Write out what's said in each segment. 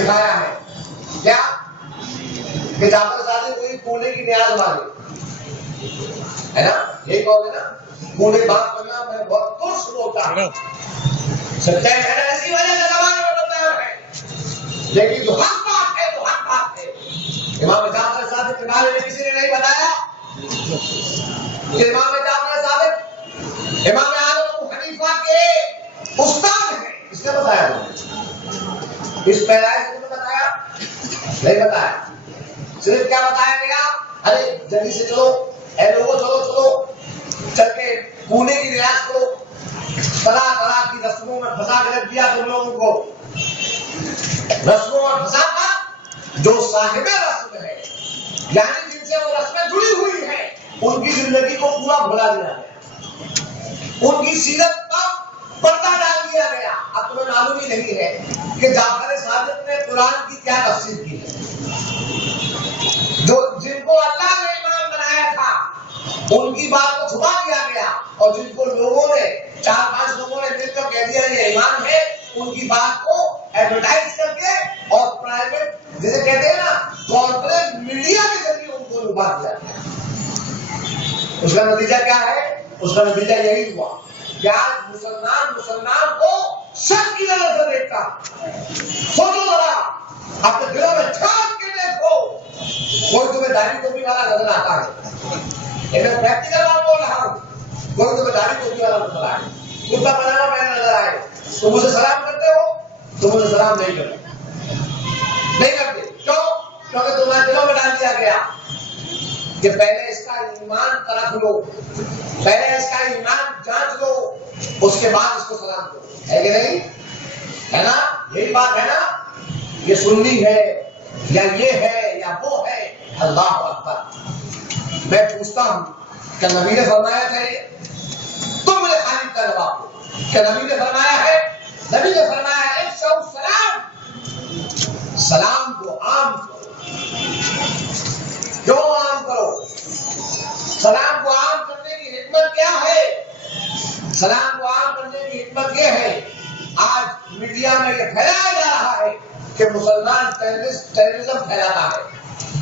سکھایا ہے کیا کہ جعفر صادق کوئی کونے کی نیاز والے ہے نا، یہی کہو گے نا کونے بات کرنا میں بہت ترس ہوتا ہوں، سچائی ہے نا، اسی وجہ سے زبان میں بولتا ہے، لیکن جو حق بات ہے تو حق بات ہے۔ امام جعفر صادق کے بارے میں کسی نے نہیں بتایا کہ امام جعفر صادق امام اعظم ابو حنیفہ کے استاد ہیں، اس نے بتایا اس پیدائش سے بتایا نہیں بتایا، صرف کیا بتایا گیا، ارے جلدی سے چلو اے لوگوں، چلو چلو چل کے کونے کی ریاض کو طرح طرح کی رسموں میں پھنسا کے رکھ دیا تم لوگوں کو، رسموں میں پھنسا کر جو صاحب رسم ہے یعنی جن سے وہ رسمیں جڑی ہوئی ہیں ان کی زندگی کو پورا بھلا دیا گیا، ان کی سیرت کا پردہ ڈال دیا گیا۔ اب تمہیں معلوم ہی نہیں ہے کہ جعفر صادق نے قرآن کی کیا تفسیر کی ہے، جو جن کو اللہ نے امام بنایا تھا ان کی بات کو چھپا دیا گیا، اور جن کو لوگوں نے 4-5 لوگوں نے مل کر کہہ دیا یہ امام ہے، ان کی بات کو ایڈورٹائز کر کے اور پرائیویٹ جسے کہتے ہیں نا کارپوریٹ میڈیا کے ذریعے ان کو لبا دیا گیا۔ اس کا نتیجہ کیا ہے؟ اس کا نتیجہ یہی ہوا کہ آج مسلمان کو شک کی نظر سے دیکھتا۔ سوچو ذرا اپنے دلوں میں جھانک کے دیکھو، کوئی تمہیں داڑھی ٹوپی والا نظر آتا ہے، ایک پریکٹیکل بات بول رہا ہوں، کوئی تمہیں داڑھی ٹوپی والا نظر آئے، کرتا پاجامہ پہنا نظر آئے، تم اسے سلام کرتے ہو؟ تم اسے سلام نہیں کرتے، نہیں کرتے، کیوں؟ کیونکہ تمہارے دلوں میں ڈال دیا گیا کہ پہلے اس کا ایمان پرکھ لو، پہلے اس کا ایمان جانچ لو، اس کے بعد اس کو سلام کرو، ہے کہ نہیں؟ ہے نا؟ یہی بات ہے نا؟ یہ سنی ہے یا یہ ہے یا وہ ہے، اللہ اکبر۔ میں پوچھتا ہوں کہ نبی نے فرمایا تھا یہ؟ تم مجھے خالد کا جواب دو کہ نبی نے فرمایا ہے؟ نبی نے فرمایا ہے سلام کو عام کرو، کیوں عام کرو؟ سلام کو عام کرنے کی حکمت کیا ہے؟ سلام کو عام کرنے کی حکمت یہ ہے، آج میڈیا میں یہ پھیلایا جا رہا ہے کہ مسلمان ٹیررزم پھیلاتا ہے،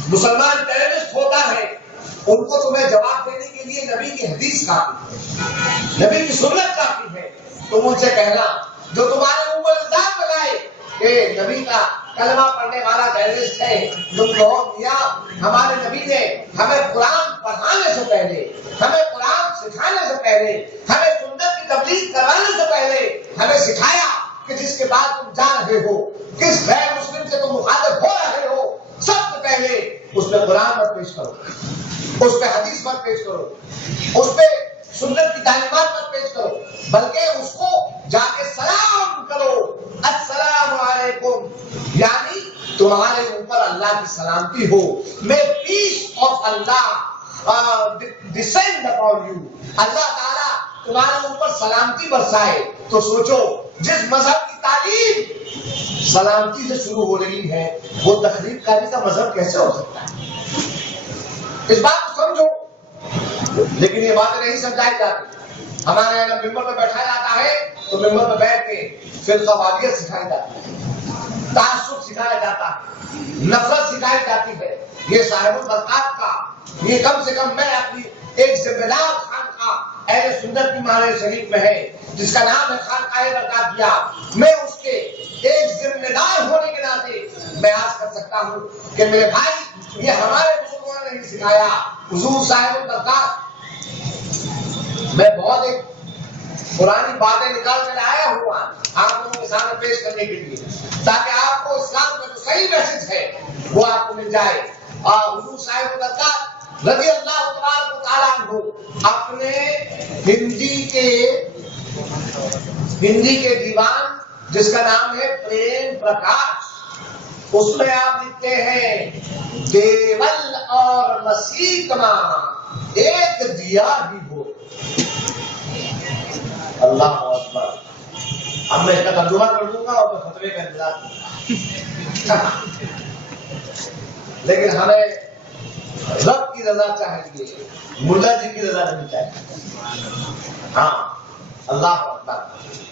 مسلمان ٹیررسٹ ہوتا ہے، ان کو تمہیں جواب دینے کے لیے نبی کی حدیث کافی ہے، نبی کی سنت کافی ہے۔ تم ان سے کہنا جو تمہارے اوپر الزام لگائے کہ نبی کا کلمہ پڑھنے والا ٹیررسٹ ہے، تم کہو میاں ہمارے نبی نے ہمیں قرآن پڑھانے سے پہلے، ہمیں قرآن سکھانے سے پہلے، ہمیں سنت کی تبلیغ کروانے سے پہلے ہمیں سکھایا کہ جس کے بعد تم جا رہے ہو، کس غیر مسلم سے تم مخاطب ہو رہے ہو، سب سے پہلے اس پہ قرآن پر پیش کرو، اس پہ حدیث پر پیش کرو، اس پہ سنت کی تعلیمات پر پیش کرو، بلکہ اس کو جا کے سلام کرو، السلام علیکم، یعنی تمہارے اوپر اللہ کی سلامتی ہو، may peace of Allah descend upon you، اللہ تعالیٰ تمہارے اوپر سلامتی برسائے۔ تو سوچو جس مذہب کی تعلیم سلامتی سے شروع ہو رہی ہے وہ تخریب کاری کا مذہب کیسے ہو سکتا ہے؟ اس بات کو سمجھو، لیکن یہ باتیں نہیں سمجھائی جاتی۔ ہمارے یہاں جب ممبر پہ بیٹھا جاتا ہے تو ممبر پہ بیٹھ کے فرقہ واریت سکھائی جاتی ہے، تعصب سکھایا جاتا ہے، نفرت سکھائی جاتی ہے۔ یہ صاحب البرکات کا، یہ کم سے کم میں اپنی ایک ذمہ دار خانقاہ اہل سنت کی مانع شریف میں ہے جس کا نام ہے خانقاہ برکاتیہ، میں اس کے ایک ذمہ دار ہونے کے ناطے میں عرض کر سکتا ہوں کہ میرے بھائی یہ ہمارے بزرگوں نے نہیں سکھایا۔ حضور صاحب البرکات، میں بہت ایک پرانی باتیں نکال کر آیا ہوں آپ لوگوں کے سامنے پیش کرنے کے لیے، تاکہ آپ کو اسلام کا جو صحیح میسج ہے وہ آپ کو مل جائے۔ حضور صاحب البرکات رضی اللہ تبارک و تعالیٰ عنہ اپنے ہندی کے دیوان جس کا نام ہے پریم پرکاش، اس میں آپ لکھتے ہیں دیول اور مسیح کما ایک دیا ہی ہو۔ اللہ اکبر۔ اب میں اس کا ترجمہ کر دوں گا اور میں خطبے کا انتظار کروں گا، لیکن ہمیں رب کی رضا چاہیے، ملا جی کی رضا نہیں چاہیے۔ ہاں اللہ اکبر.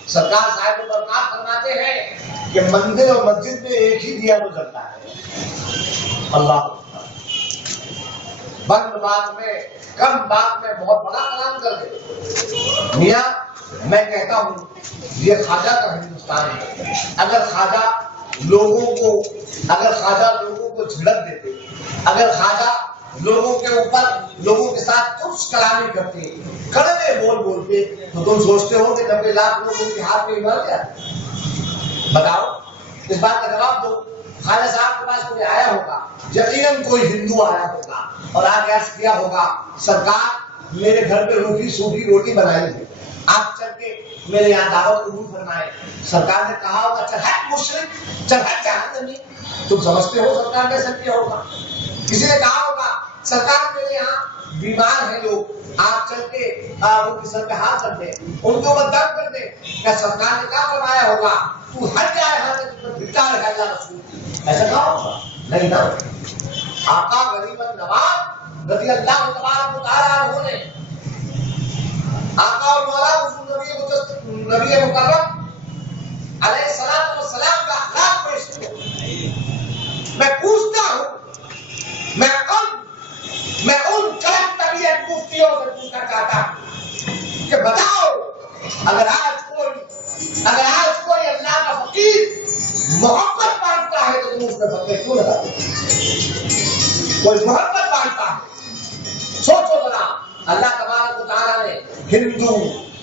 سرکار صاحب برکات فرماتے ہیں کہ مندر اور مسجد میں ایک ہی دیا تو جلتا ہے. اللہ اکبر. بند بات میں کم بات میں بہت بڑا کلام کر دے. میاں میں کہتا ہوں یہ خواجہ کا ہندوستان ہے. اگر خواجہ لوگوں کو جھڑک دیتے, اگر خواجہ لوگوں کے اوپر لوگوں کے ساتھ کچھ کلامی کرتے, کڑوے بول بولتے, تو تم سوچتے ہو کہ 90 لاکھ لوگوں کے ہاتھ میں مر گیا؟ بتاؤ, اس بات کا جواب دو. خواجہ صاحب کے پاس کوئی آیا ہوگا, یقیناً کوئی ہندو آیا ہوگا اور آگے عرض کیا ہوگا سرکار میرے گھر پہ روکھی سوکھی روٹی بنائی ہے, آپ چل کے میرے یہاں دعوت قبول فرمائے. سرکار نے کہا ہوگا چل ہٹ مشرک, چل ہٹ جہنمی. تم سمجھتے ہو سرکار نے سب کیا ہوگا؟ کسی نے کہا ہوگا سرکار میرے یہاں بیمار ہیں لوگ, آپ چل کے ان کے سر پہ ہاتھ کر دیں, ان کے اوپر دم کر دیں. کیا سرکار نے کیا فرمایا ہوگا تو ہٹ جائے یہاں سے, بھٹا رکھا اللہ رسول, ایسا کہا ہوگا؟ نہیں نا. آقا غریب نواز رضی اللہ تبارک و تعالیٰ عنہ نے آقا اور مولا نبی مکرم علیہ الصلوۃ والسلام کا اخلاق پیش کیا. میں پوچھتا ہوں, میں ان کرم طبیعت مفتیوں سے پوچھنا چاہتا ہوں کہ بتاؤ اگر آج کوئی اللہ کا فقیر محبت بانٹتا ہے تو تم اس میں فتوے کیوں لگاتے ہو؟ کوئی محبت بانٹتا ہے, سوچو ذرا. اللہ تبارک و تعالیٰ نے ہندو,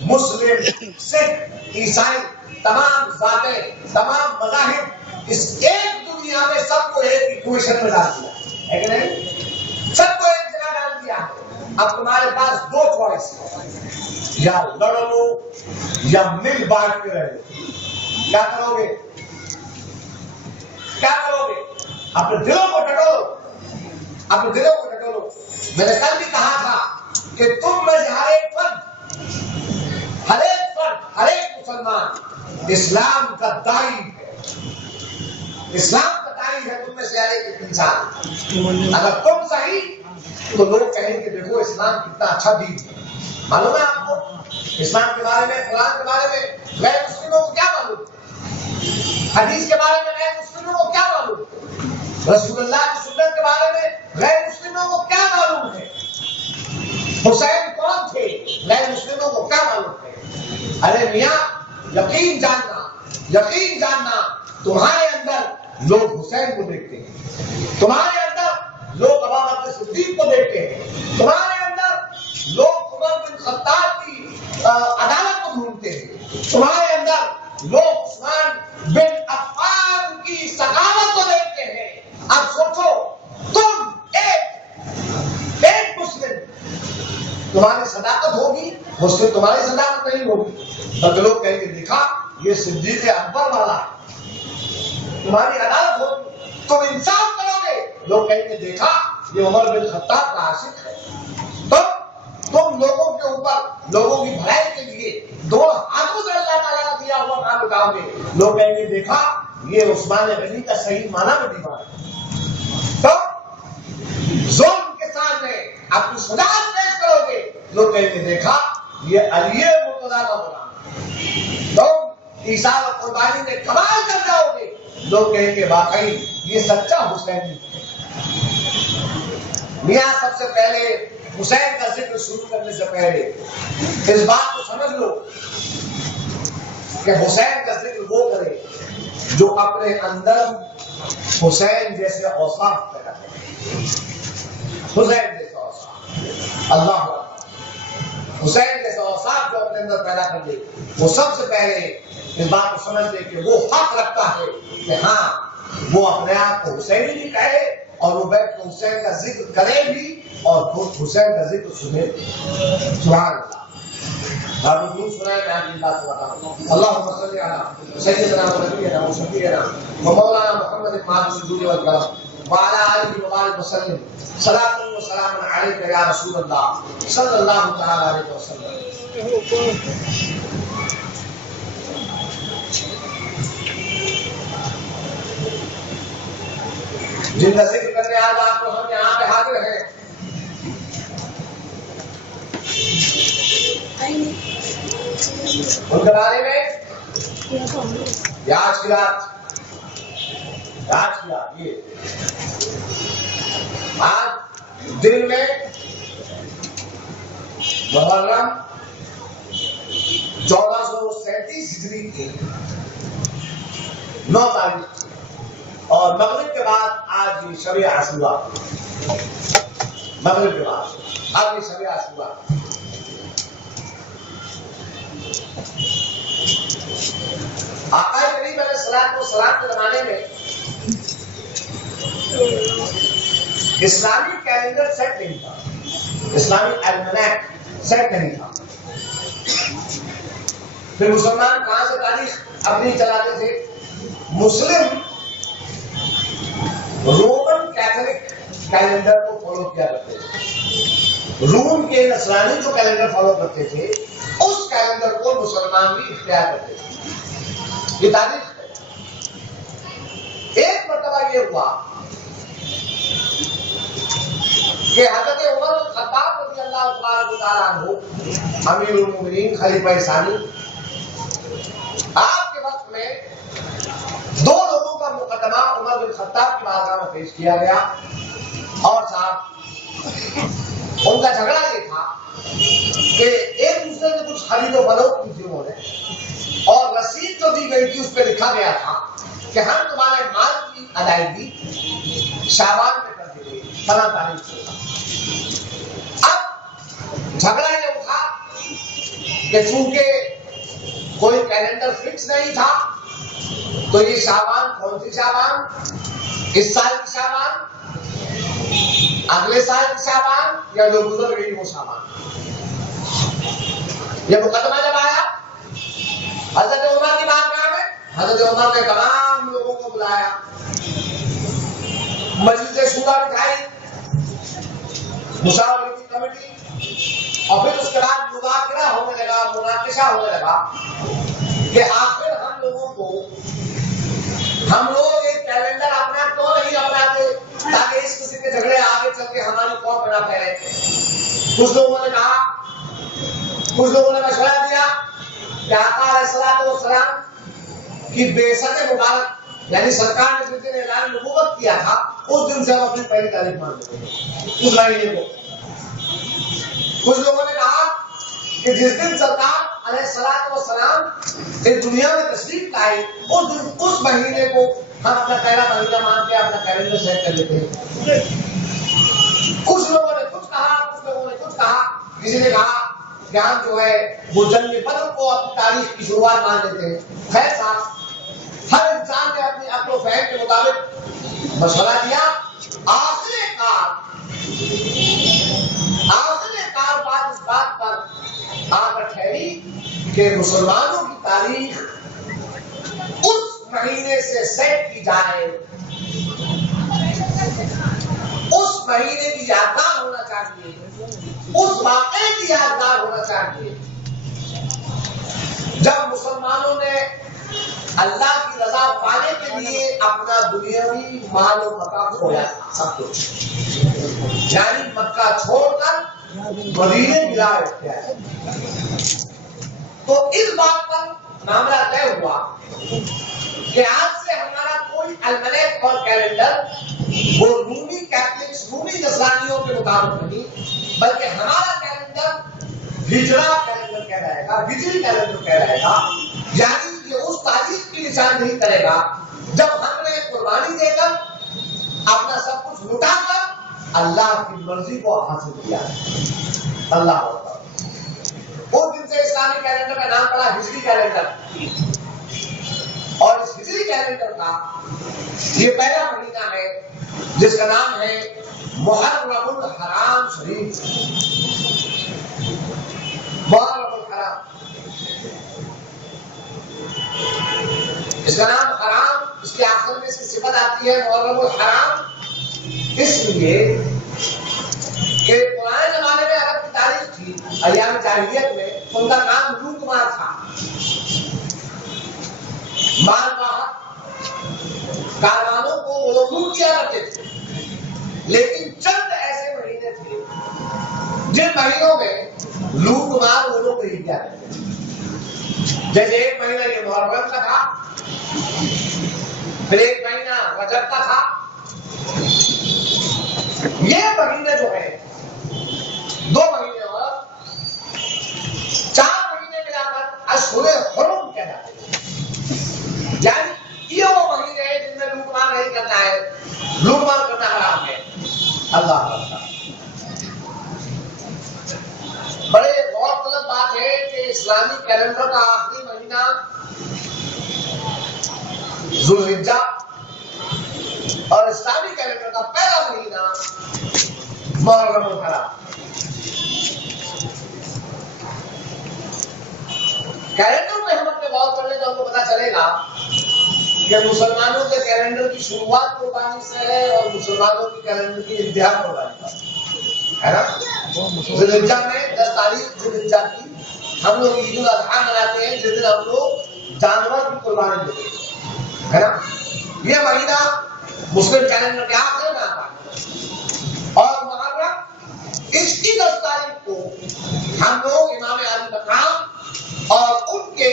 مسلم, سکھ, عیسائی, تمام ذاتیں, تمام مذاہب اس ایک دنیا میں سب کو ایک ایکویشن میں ڈال دیا ہے کہ نہیں؟ سب کو ایک جگہ ڈال دیا. اب تمہارے پاس دو چوائس ہے, یا لڑ لو یا مل بانٹ کے رہو. کیا کرو گے؟ اپنے دلوں کو ٹٹولو, میں نے کل بھی کہا تھا کہ تم میں سے ہر ایک مسلمان اسلام کا داعی ہے, تم میں سے ہر ایک انسان. اگر تم صحیح تو لوگ کہیں کہ دیکھو اسلام کتنا اچھا دین ہے. معلوم ہے آپ کو اسلام کے بارے میں, قرآن کے بارے میں غیر مسلموں کو کیا معلوم ہے؟ حدیث کے بارے میں غیر مسلموں کو کیا معلوم ہے؟ رسول اللہ کی سنت کے بارے میں غیر مسلموں کو کیا معلوم ہے؟ حسین کون تھے غیر مسلموں کو کیا معلوم ہے؟ ارے میاں یقین جاننا تمہارے اندر لوگ حسین کو دیکھتے ہیں, تمہارے اندر لوگ ابو بکر صدیق کو دیکھتے ہیں, تمہارے اندر لوگ عمر بن خطاب کی عدالت کو ڈھونڈتے ہیں, تمہارے اندر لوگ عثمان بن عفان کی سخاوت کو دیکھتے ہیں. اب سوچو تم ایک مسلم, تمہاری صداقت ہوگی, مسلم تمہاری صداقت نہیں ہوگی, بلکہ لوگ کہیں گے دیکھا یہ صدیق اکبر والا ہے, تمہاری عدالت ہوگی. تم انصاف کرو گے, لوگ کہیں گے دیکھا یہ عمر بن خطاب کا عاشق ہے. تم لوگوں کے اوپر لوگوں کی بھلائی کے لیے دونوں ہاتھوں سے اللہ تعالیٰ کا دیا ہوا کام اٹھاؤ گے, لوگ کہیں گے دیکھا یہ عثمان غنی کا صحیح معنی میں دیوار ہے. تو ظلم کے سامنے اپنی صداقت پیش کرو گے, لوگ کہیں گے دیکھا یہ علی مرتضیٰ کا غلام ہے. تو ایثار اور قربانی میں کمال کر جاؤ گے, لوگ کہیں گے واقعی یہ سچا حسینی ہے. میاں سب سے پہلے حسین کا ذکر شروع کرنے سے پہلے اس بات کو سمجھ لو کہ حسین کا ذکر وہ کرے جو اپنے اندر حسین جیسے اوصاف پیدا کرے. حسین جیسے اوصاف, اللہ حسین جیسے اوصاف جو اپنے اندر پیدا کر دے, وہ سب سے پہلے اس بات کو سمجھ لے کہ وہ حق رکھتا ہے کہ ہاں وہ اپنے آپ کو حسینی بھی کہے اور وہ بیٹھ کے حسین کا ذکر کرے بھی اور خود حسین کا ذکر سنے. سبحان اللہ. آپ کو سنائے میں آپ کی بات بتا رہا ہوں. اللہم صلی علی سیدنا و نبینا و شفیعنا و مولانا محمد مالک الجود والکرم وعلی آلہ وآلہ وسلم. صلاۃ و سلام علیک یا رسول اللہ صلی اللہ تعالی علیہ وسلم. جن کا ذکر کرنے آج آپ کو ہم یہاں پہ حاضر ہیں, ان کے بارے میں آج کی رات یہ آج دن میں محرم 1437 ہجری کی 9 تاریخ اور مغرب کے بعد آج شب عاشورہ، مغرب کے بعد آج شب عاشورہ۔ آقا کریم علیہ الصلوۃ والسلام کے زمانے میں اسلامی کیلنڈر سیٹ نہیں تھا، اسلامی المنیک سیٹ نہیں تھا۔ پھر مسلمان کہاں سے تاریخ اپنی چلاتے تھے؟ مسلم رومن کیتھولک کیلنڈر کو فالو کیا کرتے تھے۔ روم کے نصرانی جو کیلنڈر فالو کرتے تھے اس کیلنڈر کو مسلمان بھی اختیار کرتے تھے۔ یہ تاریخ ہے۔ ایک مرتبہ یہ ہوا کہ حضرت عمر بن خطاب رضی اللہ تعالیٰ عنہ امیر المومنین خلیفہ ثانی، آپ کے وقت میں 2 لوگوں کا مقدمہ عمر بن خطاب کی بارگاہ میں پیش کیا گیا اور صاحب ان کا جھگڑا یہ تھا کہ ایک دوسرے سے کچھ خرید و فروخت کی تھی انہوں نے، اور رسید جو دی گئی تھی اس پہ لکھا گیا تھا کہ ہم تمہارے مال کی ادائیگی شعبان میں کر دیں گے فلاں تاریخ سے۔ اب جھگڑا یہ اٹھا کہ چونکہ کوئی کیلنڈر فکس نہیں تھا تو یہ شعبان کون سی شعبان، اس سال کی شعبان، اگلے سال کی شعبان، یا جو گزر گئی وہ شعبان۔ یہ مقدمہ جب آیا حضرت عمر کی بارگاہ میں، حضرت عمر نے تمام لوگوں کو بلایا، مجلس شورا بٹھائی، مشاورتی کی کمیٹی، اور پھر اس کے بعد مذاکرہ ہونے لگا، مناقشہ ہونے لگا کہ آخر ہم لوگ ایک کیلنڈر اپنا تو نہیں اپناتے تاکہ اس قسم کے جھگڑے آگے چل کے ہماری قوم میں نہ پھیلے۔ کچھ لوگوں نے کہا، کچھ لوگوں نے مشورہ دیا کہ آقا علیہ الصلوۃ والسلام کی بعثت مبارک، یعنی سرکار نے جس دن اعلان نبوت کیا تھا اس دن سے ہم اپنی پہلی تاریخ مان لیتے ہیں، اس مہینے کو۔ کچھ لوگوں نے کہا کہ جس دن سرکار علیہ الصلوۃ والسلام اس دنیا میں تشریف لائے اس دن، اس مہینے کو ہم اپنا پہلا مہینہ مان کے اپنا کیلنڈر سیٹ کر لیتے ہیں۔ کچھ لوگوں نے کچھ کہا، کچھ لوگوں نے کچھ کہا۔ کسی نے کہا کہ ہم جو ہے وہ جنگ بدر کو اپنی تاریخ کی شروعات مان لیتے ہیں۔ خیر صاحب، ہر انسان نے اپنی عقل و فہم کے مطابق مشورہ دیا۔ آخر بات اس بات پر آ کر ٹھہری کہ مسلمانوں کی تاریخ اس مہینے سے سیٹ کی جائے، اس مہینے کی یادگار ہونا چاہیے، اس واقعے کی یادگار ہونا چاہیے جب مسلمانوں نے اللہ کی رضا پانے کے لیے اپنا دنیاوی مال و متا کھویا سب کچھ، یعنی مکہ چھوڑ کر مدینے ملا رکھا ہے۔ تو اس بات پر معاملہ طے ہوا کہ آج سے ہمارا کوئی المنیک اور کیلنڈر وہ رومی کیتھولکس، رومی نصرانیوں کے مطابق نہیں، بلکہ ہمارا کیلنڈر ہجرا کیلنڈر کہلائے گا، ہجری کیلنڈر کہلائے گا، یعنی یہ اس تاریخ کی نشاندہی کرے گا جب ہم نے قربانی دے کر اپنا سب کچھ لٹا کر اللہ کی مرضی کو حاصل کیا ہے۔ اللہ اکبر۔ اس دن سے اسلامی کیلنڈر کا نام پڑا ہجری کیلنڈر، اور اس ہجری کیلنڈر کا یہ پہلا مہینہ ہے جس کا نام ہے محرم الحرام شریف۔ محرم الحرام، اس کا نام حرام، اس کے آخر میں اس کی صفت آتی ہے محرم الحرام، اس لیے کہ پرانے زمانے میں عرب کی تاریخ تھی، ایام جاہلیت میں ان کا نام لوٹ مار تھا، مال واہک کاروانوں کو وہ لوگ لوٹ کیا کرتے تھے۔ لیکن چند ایسے مہینے تھے جن مہینوں میں لوٹ مار وہ لوگ نہیں کیا کرتے تھے۔ جیسے ایک مہینہ یہ محرم کا تھا، پھر ایک مہینہ رجب کا تھا. یہ مہینے جو ہے 2 مہینے اور 4 مہینے ملا کر اشہر حرم کہلاتے ہیں. یعنی یہ وہ مہینے ہیں جن میں لوٹمار نہیں کرنا ہے، لوٹمار کرنا حرام ہے. اللہ اکبر. بڑے غور طلب بات ہے کہ اسلامی کیلنڈر کا آخری مہینہ ذوالحجہ اور اسلامی کیلنڈر کا پہلا مہینہ محرم الحرام. کیلنڈر میں ہم اپنے غور کرنے تو ہم کو پتا چلے گا کہ مسلمانوں کے کیلنڈر کی شروعات قربانی سے ہے اور مسلمانوں کی کیلنڈر کی انتہا قربانی پر ہے نا. ذوالحجہ میں 10 تاریخ ذوالحجہ کی ہم لوگ عید الاضحیٰ مناتے ہیں، جس دن ہم لوگ جانور کی قربانی دیتے ہیں ہے نا. یہ مہینہ مسلم کیلنڈر کے آخر میں آتا ہے اور محرم اس کی 10 تاریخ کو ہم لوگ امام علی مقام اور ان کے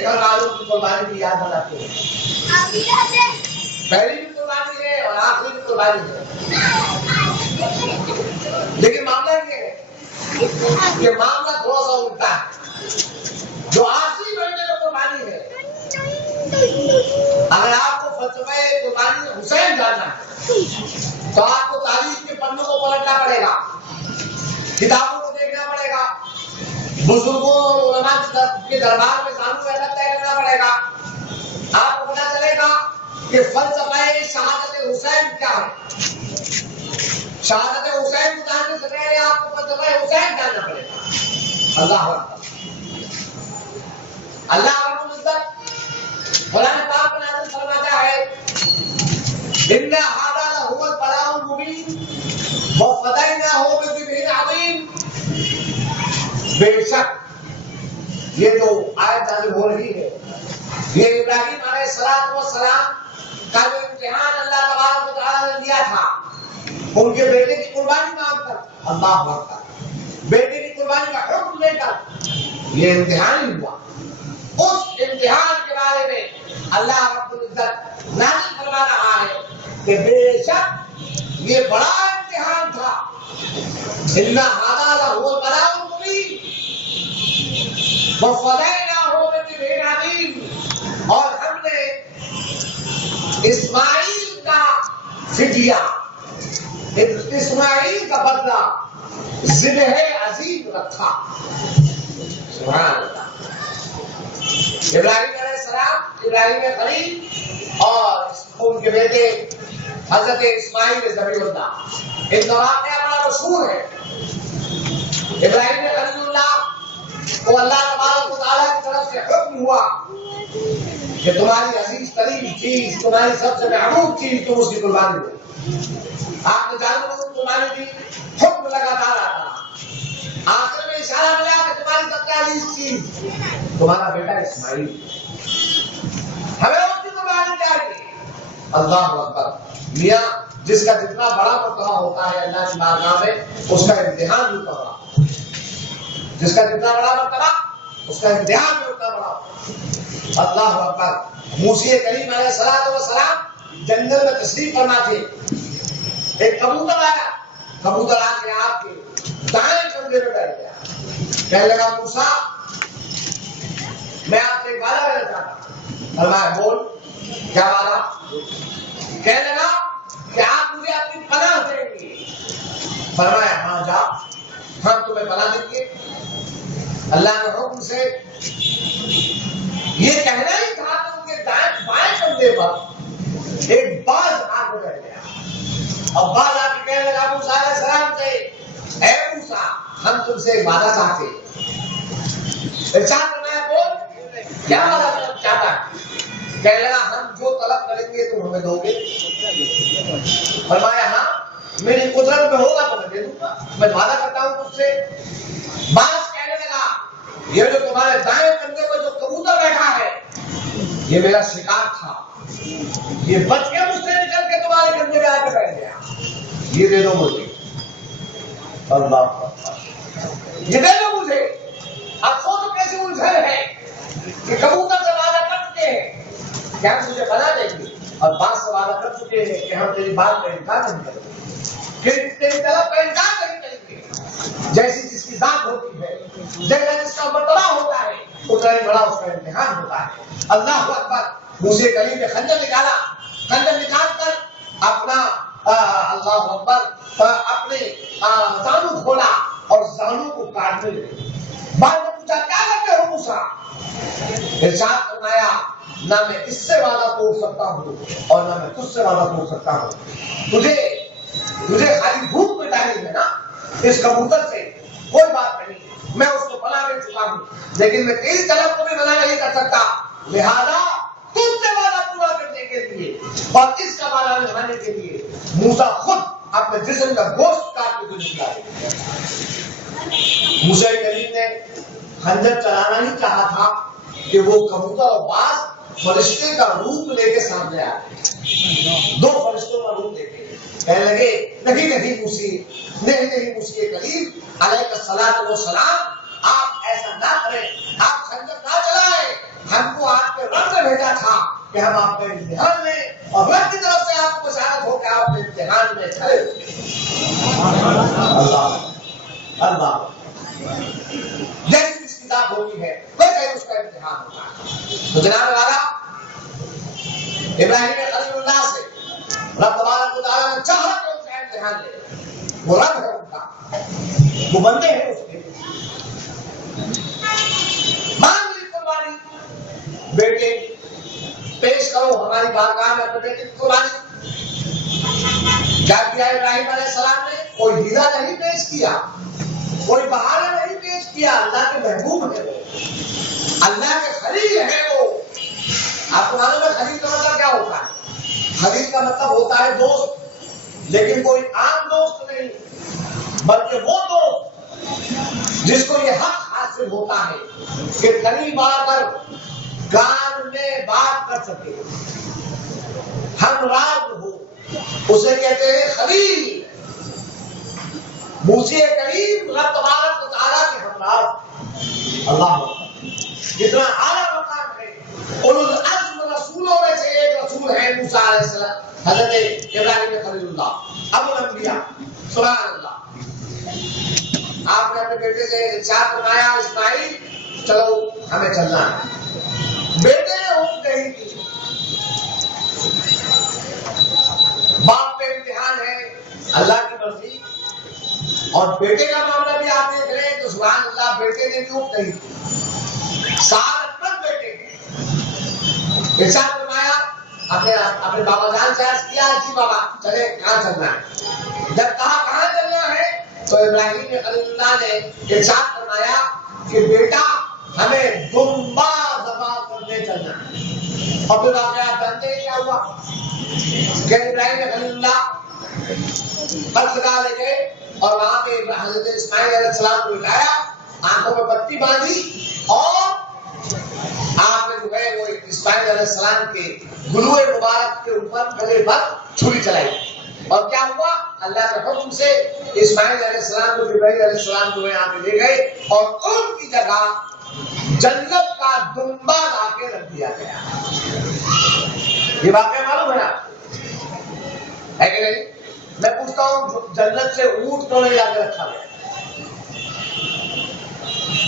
گھر والوں کی قربانی کی یاد مناتے ہیں. پہلی بھی قربانی ہے اور آخری بھی قربانی ہے. لیکن معاملہ یہ ہے کہ معاملہ تھوڑا سا الٹا ہے. جو آخری مہینے میں قربانی ہے، اگر آپ کو فلسفہ قربانی حسین جاننا ہے تو آپ کو تاریخ کے پنوں کو پلٹنا پڑے گا، کتابوں کو دیکھنا پڑے گا، بزرگوں اور علماء کے دربار میں سامنے رہنا طے کرنا پڑے گا. آپ کو پتا چلے گا کہ فلسفہ شہادت حسین کیا ہے. شہادت حسین کو جاننے سے پہلے آپ کو فلسفہ حسین جاننا پڑے گا. اللہ اکبر. اللہ رب العزت قرآن پاک میں نازل فرماتا ہے ان ھذا لہو البلاء المبین وفدیناہ بذبح عظیم. بے شک یہ جو آیت نازل ہو رہی ہے یہ ابراہیم علیہ السلام کا جو امتحان اللہ تبارک و تعالی نے دیا تھا ان کے بیٹے کی قربانی مانگ کر، اللہ اکبر، بیٹے کی قربانی کا حکم لے کر یہ امتحان ہی ہوا. اس امتحان کے بارے میں اللہ رب العزت نازل فرما رہا ہے کہ بے شک یہ بڑا امتحان تھا. ان ھذا لہو البلاء المبین وفدیناہ بذبح عظیم. اور ہم نے اسماعیل کا فدیہ، اسماعیل کا بدلہ ذبح عظیم رکھا. سبحان اللہ. ابراہیم علیہ السلام، ابراہیم خلیل اور ان کے بیٹے حضرت اسماعیل ذبیح اللہ، ان کا واقعہ بڑا مشہور ہے. ابراہیم خلیل اللہ کو اللہ تبارک و تعالیٰ کی طرف سے حکم ہوا کہ تمہاری عزیز ترین چیز، تمہاری سب سے محبوب چیز تم اس کی قربانی دو. آپ نے جانوروں کو قربانی دی، حکم لگاتا رہا. آخر میں اشارہ ملا کہ تمہاری سب سے عزیز چیز تمہارا بیٹا اسماعیل، ہمیں اس کی قربانی چاہیے. اللہ اکبر. میاں جس کا جتنا بڑا مرتبہ ہوتا ہے اللہ کی بارگاہ میں اس کا امتحان بھی اتنا بڑا. جس کا جتنا بڑا مرتبہ اس کا امتحان بھی اتنا بڑا. اللہ اکبر. موسی کریم علیہ السلام جنگل میں تشریف فرما تھے. ایک کبوتر آیا، کبوتر آ کے آپ کے دائیں کندھے پہ بیٹھ گیا. کہنے لگا موسیٰ میں آپ سے ایک وعدہ کرنا چاہتا ہوں. فرمایا بول. کیا وعدہ؟ کہنے لگا کہ آپ مجھے اپنی پناہ دیں گے. فرمایا ہاں جا، ہم تمہیں پناہ دیں گے. اللہ کے حکم سے یہ کہنا ہی تھا کہ ان کے دائیں بائیں کندھے پر ایک باز آ کے بیٹھ گیا اور باز آ کے کہنے لگا موسیٰ علیہ السلام سے اے موسیٰ ہم تم سے ایک وعدہ چاہتے ہیں. ارشاد فرمایا بول. کیا وعدہ چاہتا ہے؟ کہنے لگا ہم جو طلب کریں گے تم ہمیں دو گے. فرمایا ہاں میری قدرت میں ہوگا تو میں دے دوں گا، میں وعدہ کرتا ہوں تجھ سے. باز کہنے لگا یہ جو تمہارے دائیں کندھے پر جو کبوتر بیٹھا ہے یہ میرا شکار تھا، یہ بچ کے مجھ سے نکل کے تمہارے کندھے پہ آ کے بیٹھ گیا، یہ دے دو مجھے. اللہ یہ دے دو مجھے. اب سوچو کیسے الجھن ہے کہ کبوتر سے وعدہ کر چکے ہیں کہ ہم تجھے بنا دیں گے، اور باز سے وعدہ کر چکے ہیں کہ ہم تیری بات کا انکار نہیں کریں گے، کہ تیری طلب کا انکار نہیں کریں گے۔ جیسی جس کی ذات ہوتی ہے، جیسا جس کا مرتبہ ہوتا ہے، اتنا ہی بڑا اس کا امتحان ہوتا ہے۔ اللہ اکبر۔ موسیٰ کلیم نے خنجر نکالا، خنجر نکال کر اپنا اللہ اکبر اپنے زانو کھولا اور زانو کو کاٹنے لگے۔ بعد میں پوچھا کیا کرتے ہو موسیٰ؟ ارشاد فرمایا نہ میں اس سے وعدہ توڑ سکتا ہوں اور نہ میں تجھ سے وعدہ توڑ سکتا ہوں۔ تجھے خالی بھوک مٹانی ہے نا اس کبوتر سے، کوئی بات نہیں، میں اس کو بنا دے چکا ہوں، لیکن میں تیری طلب کو بھی بنا نہیں کر سکتا، لہذا تجھ سے وعدہ پورا کرنے کے لیے اور اس کا وعدہ نبھانے کے لیے موسیٰ خود اپنے جسم کا گوشت کاٹ کے نکلا۔ موسیٰ کلیم نے خنجر چلانا ہی چاہا تھا کہ وہ کبوتر اور باز فرشتے کا روپ لے کے سامنے آئے، دو فرشتوں کا روپ لے کے کہنے لگے نہیں موسیٰ کلیم علیہ الصلوۃ والسلام، آپ ایسا نہ کریں، آپ خنجر نہ چلائیں، ہم کو آپ کے رب نے بھیجا تھا کہ ہم آپ کا امتحان لیں اور رب کی طرف سے آپ کو بشارت ہو کہ آپ امتحان میں کھڑے اللہ جیسی اس کتاب ہوتی ہے ویسے ہی اس کا امتحان ہوتا ہے۔ تو جناب والا ابراہیم خلیل اللہ سے رب تبارک و تعالیٰ نے چاہا کہ ان کا امتحان لے، وہ رب ہے ان کا، وہ بندے ہیں اس کے، مانگ لی قربانی، بیٹے پیش کرو ہماری بارگاہ میں اپنے بیٹے کی قربانی۔ کیا کیا ابراہیم علیہ السلام نے؟ کوئی ہیرا نہیں پیش کیا، کوئی بہانہ نہیں پیش کیا، اللہ کے محبوب ہے وہ، اللہ کے خلیل ہے وہ۔ آپ کو معلوم ہے خلیل کا مطلب کیا ہوتا ہے؟ خلیل کا مطلب ہوتا ہے دوست، لیکن کوئی عام دوست نہیں، بلکہ وہ دوست جس کو یہ حق حاصل ہوتا ہے کہ قریب آ کر کان میں بات کر سکے، ہمراہ ہو، اسے کہتے ہیں خلیل۔ موسیٰ کلیم رب تبارک و تعالیٰ کے ہمراہ، اللہ کتنا اعلیٰ مقام ہے۔ اولو العزم رسولوں میں سے ایک رسول ہے موسیٰ علیہ السلام، حضرت ابراہیم خلیل اللہ، ابو الانبیاء، سبحان اللہ۔ آپ نے اپنے بیٹے سے ارشاد فرمایا اسماعیل چلو ہمیں چلنا ہے، بیٹے نے حکم نہیں کی، باپ پہ امتحان ہے، اللہ کی مرضی، اور بیٹے کا معاملہ بھی آپ دیکھ رہے ہیں تو سبحان اللہ بیٹے نے بھی حکم نہیں کی، سعادت مند بیٹے ارشاد فرمایا اپنے بابا جان سے عرض کیا جی بابا چلے کہاں چلنا ہے؟ جب کہاں چلنا ہے تو ابراہیم خلیل اللہ نے ارشاد فرمایا کہ بیٹا ہمیں دمبا ذبح کرنے چلنا ہے۔ اور پھر آپ جانتے ہیں کیا ہوا کہ ابراہیم خلیل اللہ قصبہ لے گئے اور وہاں پہ حضرت اسماعیل علیہ السلام کو بٹھایا، آنکھوں میں پٹی باندھی اور آپ نے جو ہے وہ اسماعیل علیہ السلام کے گلوئے مبارک کے اوپر گلے پر چھری چلائی، اور کیا ہوا؟ اللہ کے حکم سے اسماعیل علیہ السلام کو جبرائیل علیہ السلام جو ہے یہاں پہ لے گئے اور ان کی جگہ جنت کا دمبا لا کے رکھ دیا گیا۔ یہ واقعہ معلوم ہے ہے کہ نہیں؟ میں پوچھتا ہوں جنت سے اونٹ کیوں نہیں لا کے رکھا گیا؟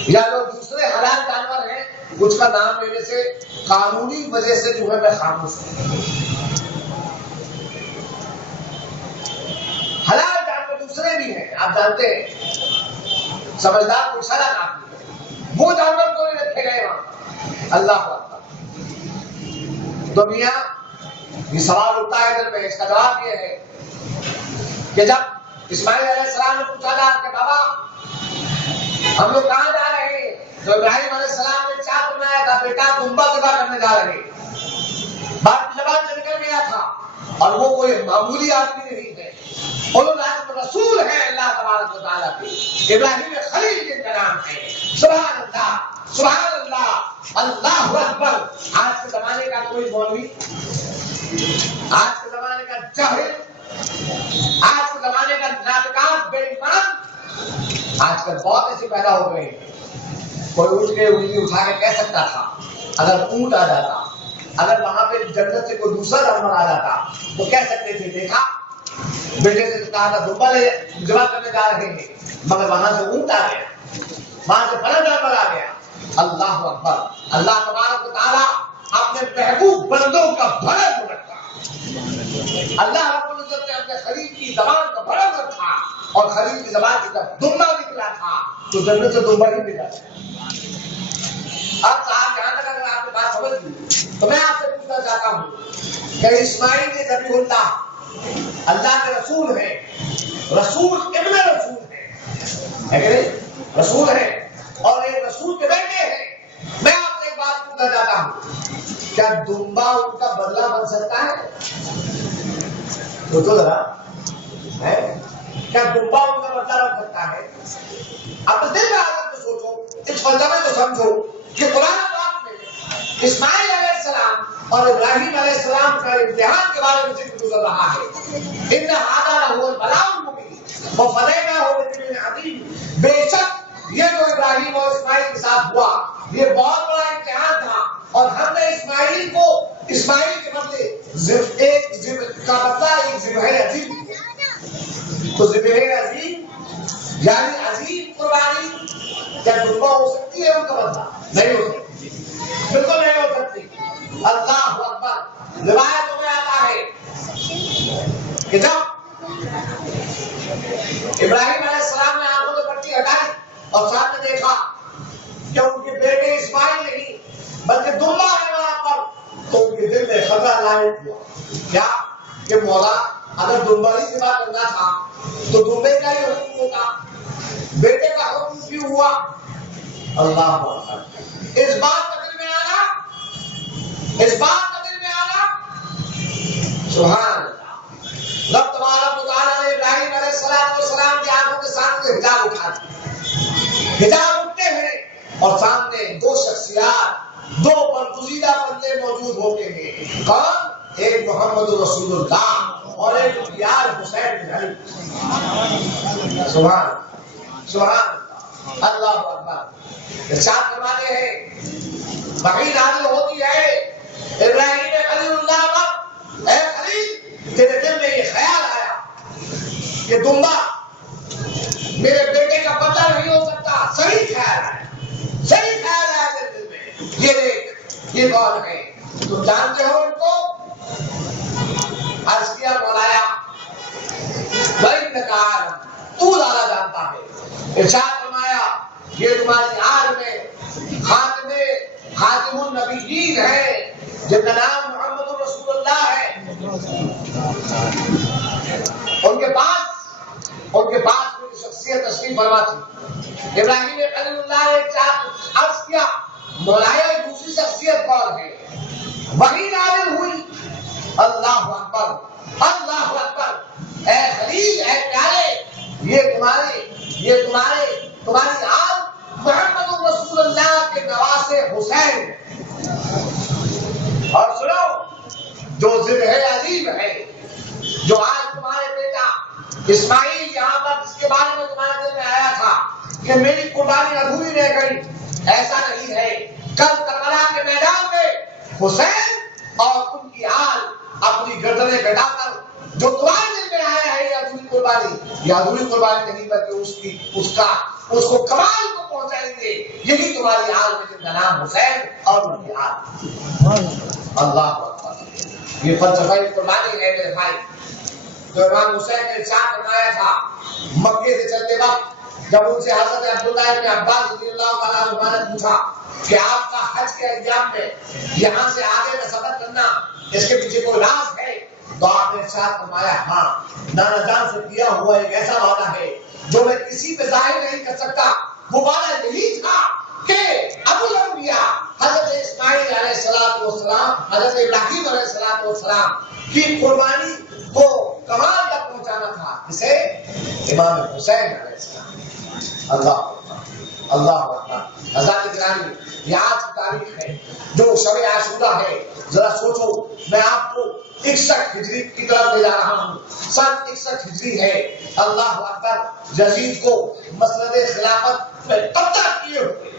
یا جو دوسرے حلال جانور ہیں کچھ کا نام لینے سے قانونی وجہ سے جو ہے میں خاموش ہوں۔ حلال جانور دوسرے بھی ہیں، آپ جانتے ہیں، سمجھدار کو اشارہ کافی ہے، وہ جانور کو نہیں رکھے گئے وہاں۔ اللہ اکبر۔ تو میاں یہ سوال اٹھتا ہے دل میں، اس کا جواب یہ ہے کہ جب اسماعیل علیہ السلام نے پوچھا تھا کہ بابا ہم لوگ کہاں جا رہے ہیں، تو ابراہیم علیہ السلام نے کیا فرمایا تھا؟ بیٹا دمبا ذبح کرنے جا رہے ہیں۔ بات زبان سے نکل گیا تھا اور وہ کوئی معمولی آدمی نہیں ہے، اولو العزم رسول ہے اللہ تبارک و تعالیٰ کے، ابراہیم خلیل جن کا نام ہے۔ سبحان اللہ سبحان اللہ اللہ اکبر۔ آج کے زمانے کا کوئی مولوی، آج کے زمانے کا جاہل، آج کے زمانے کا نابکار بے ایمان، آج کل بہت ایسے پیدا ہو گئے ہیں کوئی اٹھ کے انگلی اٹھا کے کہہ سکتا تھا اگر اونٹ آ جاتا، اگر وہاں پہ جنت سے کوئی دوسرا جانور آ جاتا تو کہہ سکتے تھے دیکھا بیٹے سے کہا تھا دمبا لے جمع کرنے جا رہے ہیں، مگر وہاں سے اونٹ آ گیا، وہاں سے بڑا جانور آ گیا۔ اللہ اکبر، اللہ تبارک و تعالیٰ اپنے محبوب بندوں کا بھرم رکھا۔ اللہ رب العزت نے اپنے خلیل کی زبان کا بھرم رکھا اور خلیل کی زبان کی طرف دمبا نکلا تھا تو جنت سے دمبا ہی نکلا۔ اب صاحب جہاں تک اگر آپ کی بات سمجھ لی تو میں آپ سے پوچھنا چاہتا ہوں کہ اسماعیل نے ذبیح اللہ اللہ کے رسول ہیں، رسول ابن رسول ہے کہ نہیں؟ رسول ہے اور ایک رسول کے بیٹے ہیں۔ میں آپ سے ایک بات پوچھنا چاہتا ہوں، کیا دمبا ان کا بدلہ بن سکتا ہے؟ سوچو ذرا، کیا دمبا ان کا بدلہ بن سکتا ہے؟ اب دل میں آدم کو سوچو، اس فلسفے کو سمجھو کہ قرآن پاک میں اسماعیل علیہ السلام اور ابراہیم علیہ السلام کا امتحان کے بارے میں ذکر گزر رہا ہے۔ ان هذا لهو البلاء المبین وفدیناہ بذبح عظیم، بے شک یہ جو ابراہیم اور اسماعیل کے ساتھ ہوا یہ بہت بڑا امتحان تھا اور ہم نے اسماعیل کو اسماعیل کے بدلے ایک کا بدلہ ایک ذبح عظیم دیا۔ تو ذبح عظیم یعنی عظیم قربانی کیا دمبا ہو سکتی ہے ان کا بدلہ؟ نہیں ہو سکتی، بالکل نہیں ہو سکتی۔ اللہ اکبر، روایتوں میں آتا ہے کہ جب ابراہیم علیہ السلام نے آنکھوں سے پٹی ہٹائی اور سامنے دیکھا کہ ان کے بیٹے اسماعیل نہیں بلکہ دمبا ہے وہاں پر، تو ان کے دل میں خطرہ لاحق ہوا کیا کہ مولا اگر دمبا ہی ذبح کرنا تھا تو دمبے کا ہی حکم ہوتا، بیٹے کا حکم کیوں ہوا؟ اللہ اکبر، اس بات کا دل میں آنا، اس بات کا دل میں آنا، سبحان اللہ۔ رب تبارک و تعالیٰ نے ابراہیم علیہ السلام کی آنکھوں کے سامنے حجاب اٹھا دیا، حجاب اٹھتے ہیں اور سامنے دو شخصیات، دو برگزیدہ بندے موجود ہوتے ہیں، کون؟ ایک محمد رسول اللہ اور ایک یار حسین بن علی۔ سبحان سبحان اللہ اکبر۔ ارشاد فرماتے ہیں وحی نازل ہوتی ہے ابراہیم خلیل اللہ پر، اے خلیل تیرے دل میں یہ خیال آیا کہ دمبا میرے بیٹے کا بدلہ نہیں ہو سکتا، صحیح خیال آیا، صحیح خیال آیا تیرے دل میں۔ یہ دیکھ یہ کون ہے؟ تم جانتے ہو ان کو؟ عرض کیا مولایا وَإِنَّكَ عَالِمٌ، تو زیادہ جانتا ہے۔ ارشاد فرمایا یہ تمہاری آل میں خاتم النبیین ہے جن کا نام محمد رسول اللہ ہے، ان کے پاس کوئی شخصیت تشریف فرما تھی۔ ابراہیم خلیل اللہ نے عرض کیا مولایا دوسری شخصیت کون ہے؟ وحی نازل ہوئی، اللہ اکبر اللہ اکبر، اے خلیل اے پیارے یہ تمہاری آل محمد رسول اللہ کے نواسے حسین، اور سنو جو ذبح عظیم ہے جو آج تمہارے بیٹا اسماعیل یہاں پر جس کے بارے میں تمہارے دل میں آیا تھا کہ میری قربانی ادھوری رہ گئی، ایسا نہیں ہے۔ کل کربلا کے میدان میں حسین اور ان کی آل اپنی گردنیں کٹا کر جو تمہارے دل میں آیا ہے یہ ادھوری قربانی، یہ ادھوری قربانی نہیں بلکہ اس کو کمال کو پہنچائیں گے، یہی تمہاری آل میں جن کا نام حسین اور ان کی آل۔ اللہ اکبر، یہ فلسفہ قربانی ہے میرے بھائی۔ جو امام حسین نے ارشاد فرمایا تھا مکے سے چلتے وقت جب ان سے حضرت عبداللہ ابن عباس رضی اللہ تعالیٰ عنہ نے پوچھا کہ آپ کا حج کے ایام میں یہاں سے آگے کا سفر کرنا اس کے پیچھے کوئی راز ہے؟ تو آپ نے ارشاد فرمایا ہاں، نانا جان سے کیا ہوا ایک ایسا وعدہ ہے جو میں کسی پہ ظاہر نہیں کر سکتا۔ وہ وعدہ یہی تھا کہ ابو الانبیاء حضرت اسماعیل علیہ السلام حضرت ابراہیم علیہ السلام کی قربانی کو کمال تک پہنچانا تھا، اسے امام حسین علیہ السلام۔ اللہ اکبر۔ حضرت گرامی یہ آج کی تاریخ ہے جو شب عاشورہ ہے، ذرا سوچو، میں آپ کو 61 ہجری کی طرف لے جا رہا ہوں. سن 61 ہجری ہے. اللہ اکبر. یزید کو مسند خلافت میں قبضہ کیے ہوئے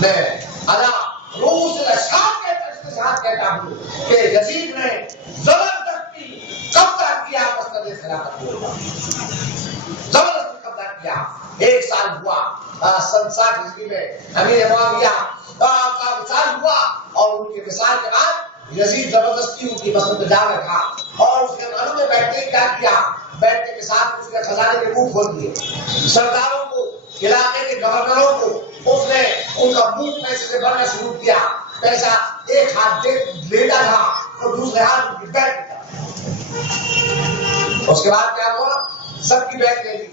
میں روس الاشام کے ساتھ کہتا ہوں کہ یزید نے زبردستی قبضہ کیا مسند خلافت کو. زبردستی قبضہ کیا. 1 سال ہوا سن 60 ہجری میں امیر معاویہ کا وصال ہوا اور ان کے وصال کے بعد یزید زبردستی ان کی مسجد میں جا بیٹھا اور اس کے گھروں میں بیٹھنے کیا کیا. بیٹھنے کے ساتھ اس کے خزانے کے منہ کھول دیے. سرداروں کو علاقے کے گورنروں کو اس نے ان کا منہ پیسے سے بھرنا شروع کیا. پیسہ ایک ہاتھ لیتا تھا اور دوسرے ہاتھ ان کی بیٹھ دیتا. اس کے بعد کیا ہوا؟ سب کی بیٹھ لے لی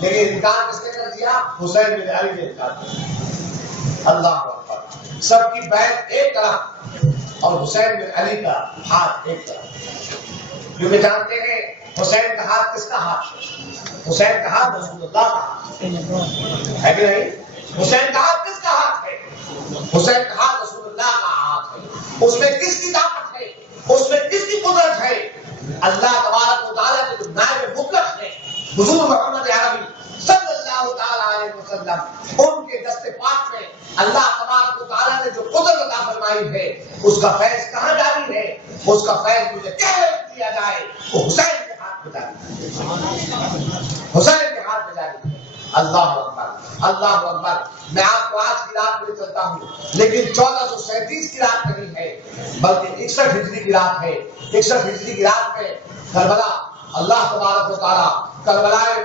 لیکن انکار کس نے کر دیا؟ حسین بن علی نے انکار کیا. اللہ اکبر. سب کی بیعت ایک طرف اور حسین بن علی کا ہاتھ ایک طرف. کیونکہ جانتے ہیں حسین کا ہاتھ کس کا ہاتھ ہے؟ حسین کا ہاتھ رسول اللہ کا ہاتھ ہے کہ نہیں؟ حسین کا ہاتھ کس کا ہاتھ ہے؟ حسین کا ہاتھ رسول اللہ کا ہاتھ ہے. اس میں کس کی طاقت ہے؟ اس میں کس کی قدرت ہے؟ اللہ تبارک و تعالیٰ کے جو نائب مطلق ہیں حضور محمد عربی صلی اللہ تعالیٰ علیہ وسلم ان کے دست پاک میں اللہ تبارک و تعالیٰ نے جو قدرت عطا فرمائی ہے اس کا فیض کہاں جاری ہے؟ اس کا فیض مجھے کہہ دیا جائے وہ حسین کے ہاتھ میں جاری ہے. حسین کے ہاتھ میں جاری ہے. اللہ اکبر. اللہ اکبر. میں آپ کو آج کی رات میں چلتا ہوں لیکن 1437 کی رات نہیں ہے بلکہ 61 ہجری کی رات ہے. 61 ہجری کی رات میں کربلا اللہ تبارک و تعالیٰ کربلائے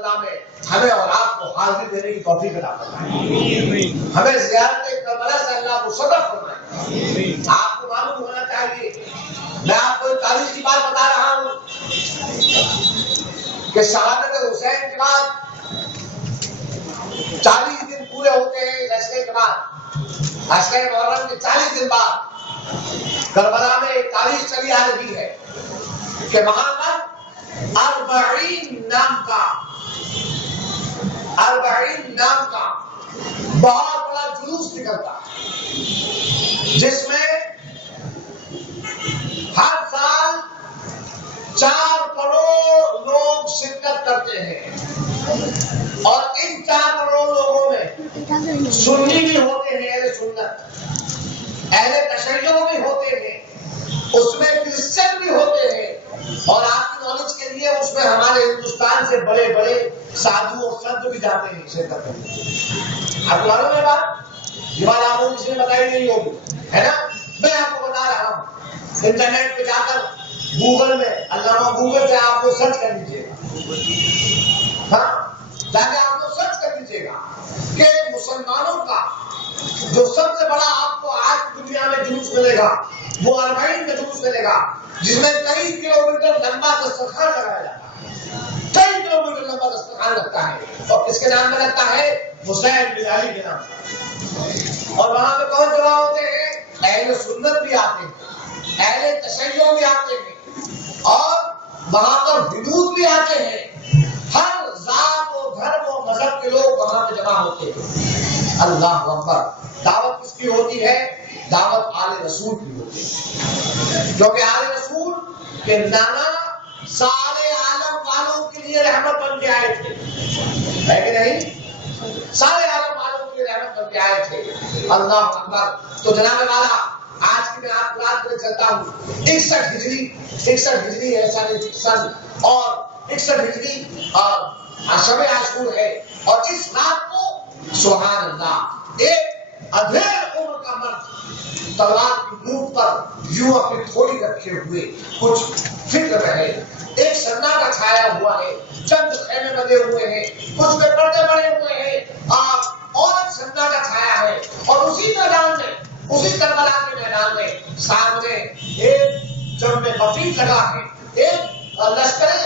معلیٰ میں ہمیں اور آپ کو حاضری دینے کی توفیق عطا فرمائے. ہمیں زیارت کربلا سے اللہ کو صدق فرمائے. آپ کو معلوم ہونا چاہیے میں آپ کو ایک تاریخ کی بات بتا رہا ہوں کہ شہادت حسین کے بعد 40 دن پورے ہوتے ہیں. لشکر کے بعد عشرہ محرم کے 40 دن بعد کربلا میں ایک تاریخ چلی آ رہی ہے کہ وہاں پر 40 نام کا بہت بڑا جلوس نکلتا جس میں ہر سال 4 کروڑ لوگ شرکت کرتے ہیں اور ان 4 کروڑ لوگوں میں سنی بھی ہوتے ہیں اہل سنت اہل تشیع بھی ہوتے ہیں اس میں کرسچن بھی ہوتے ہیں اور آپ کی نالج کے لیے اس میں ہمارے ہندوستان سے بڑے بڑے سادھو اور سنت بھی جاتے ہیں شرکت کرنے. آپ کو معلوم ہے بات یہ بات آپ کو کسی نے بتائی نہیں ہوگی ہے نا. میں آپ کو بتا رہا ہوں انٹرنیٹ پہ جا کر گوگل میں علامہ گوگل سے آپ کو سرچ کر لیجیے گا. ہاں جا کے آپ کو سرچ کر لیجیے گا کہ مسلمانوں کا جو سب سے بڑا آپ کو آج دنیا میں جلوس ملے گا وہ 40 کا جلوس ملے گا جس میں کئی کلومیٹر لمبا دسترخوان لگایا جاتا ہے. کئی کلومیٹر لمبا دسترخوان لگتا ہے اور کس کے نام میں لگتا ہے؟ حسین بن علی کے نام. اور وہاں پہ کون جمع ہوتے ہیں؟ اہل سنت بھی آتے ہیں اہل تشیع بھی آتے ہیں اور وہاں پر حدود بھی آتے ہیں. ہر ذات و دھرم و مذہب کے لوگ وہاں پہ جمع ہوتے ہیں. اللہ اکبر. دعوت کس کی ہوتی ہے؟ دعوت آل رسول کی ہوتی ہے کیونکہ آل رسول کے نانا سارے عالم والوں کے لیے رحمت بن کے آئے تھے ہے کہ نہیں؟ سارے عالم والوں کے لیے رحمت بن کے آئے تھے. اللہ اکبر. تو جناب والا آج کی میں آپ کو رات میں چلتا ہوں 61 ہجری ہے سن اور 61 ہجری اور شب عاشور ہے اور اس رات کو سبحان اللہ ایک ادھیر عمر کا مرد تلوار کی نوک پر یوں اپنی تھوڑی رکھے ہوئے کچھ فکر رہے. ایک سناٹا چھایا ہوا ہے. چند خیمے بندے ہوئے ہیں کچھ پہ پردے بڑے ہوئے ہیں اور سناٹا چھایا ہے اور اسی میدان میں اسی کربلا کے میدان میں سامنے ایک جنب بفیق لگا ہے. ایک لشکر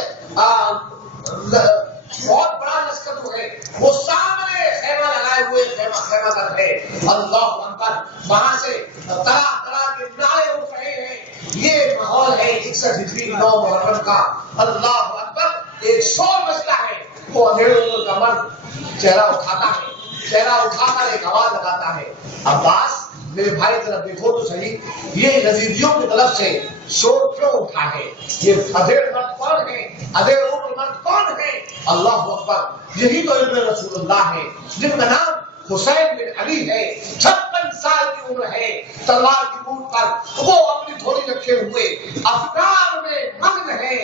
بہت بڑا لشکر جو ہے وہ سامنے خیمہ لگائے ہوئے خیمہ در ہے. اللہ اکبر. وہاں سے طرح طرح کے نعرے اٹھ رہے ہیں. یہ ماحول ہے 61 ہجری 9 محرم کا. اللہ اکبر. ایک شور بجتا ہے وہ اندھیرے عمر کا مرد چہرہ اٹھاتا ہے. چہرہ اٹھا کر ایک آواز لگاتا ہے عباس میرے بھائی طرف دیکھو تو صحیح، یہ یزیدیوں کی طرف سے شور کیوں اٹھا ہے؟ یہ ادھیڑ مرد کون ہے؟ ادھیڑ عمر مرد کون ہے؟ اللہ اکبر، یہی تو ابن رسول اللہ ہے جن کا نام حسین بن علی ہے، 56 سال کی عمر ہے، تلوار کی نوک پر وہ اپنی تھوڑی رکھے ہوئے افکار میں مگن ہے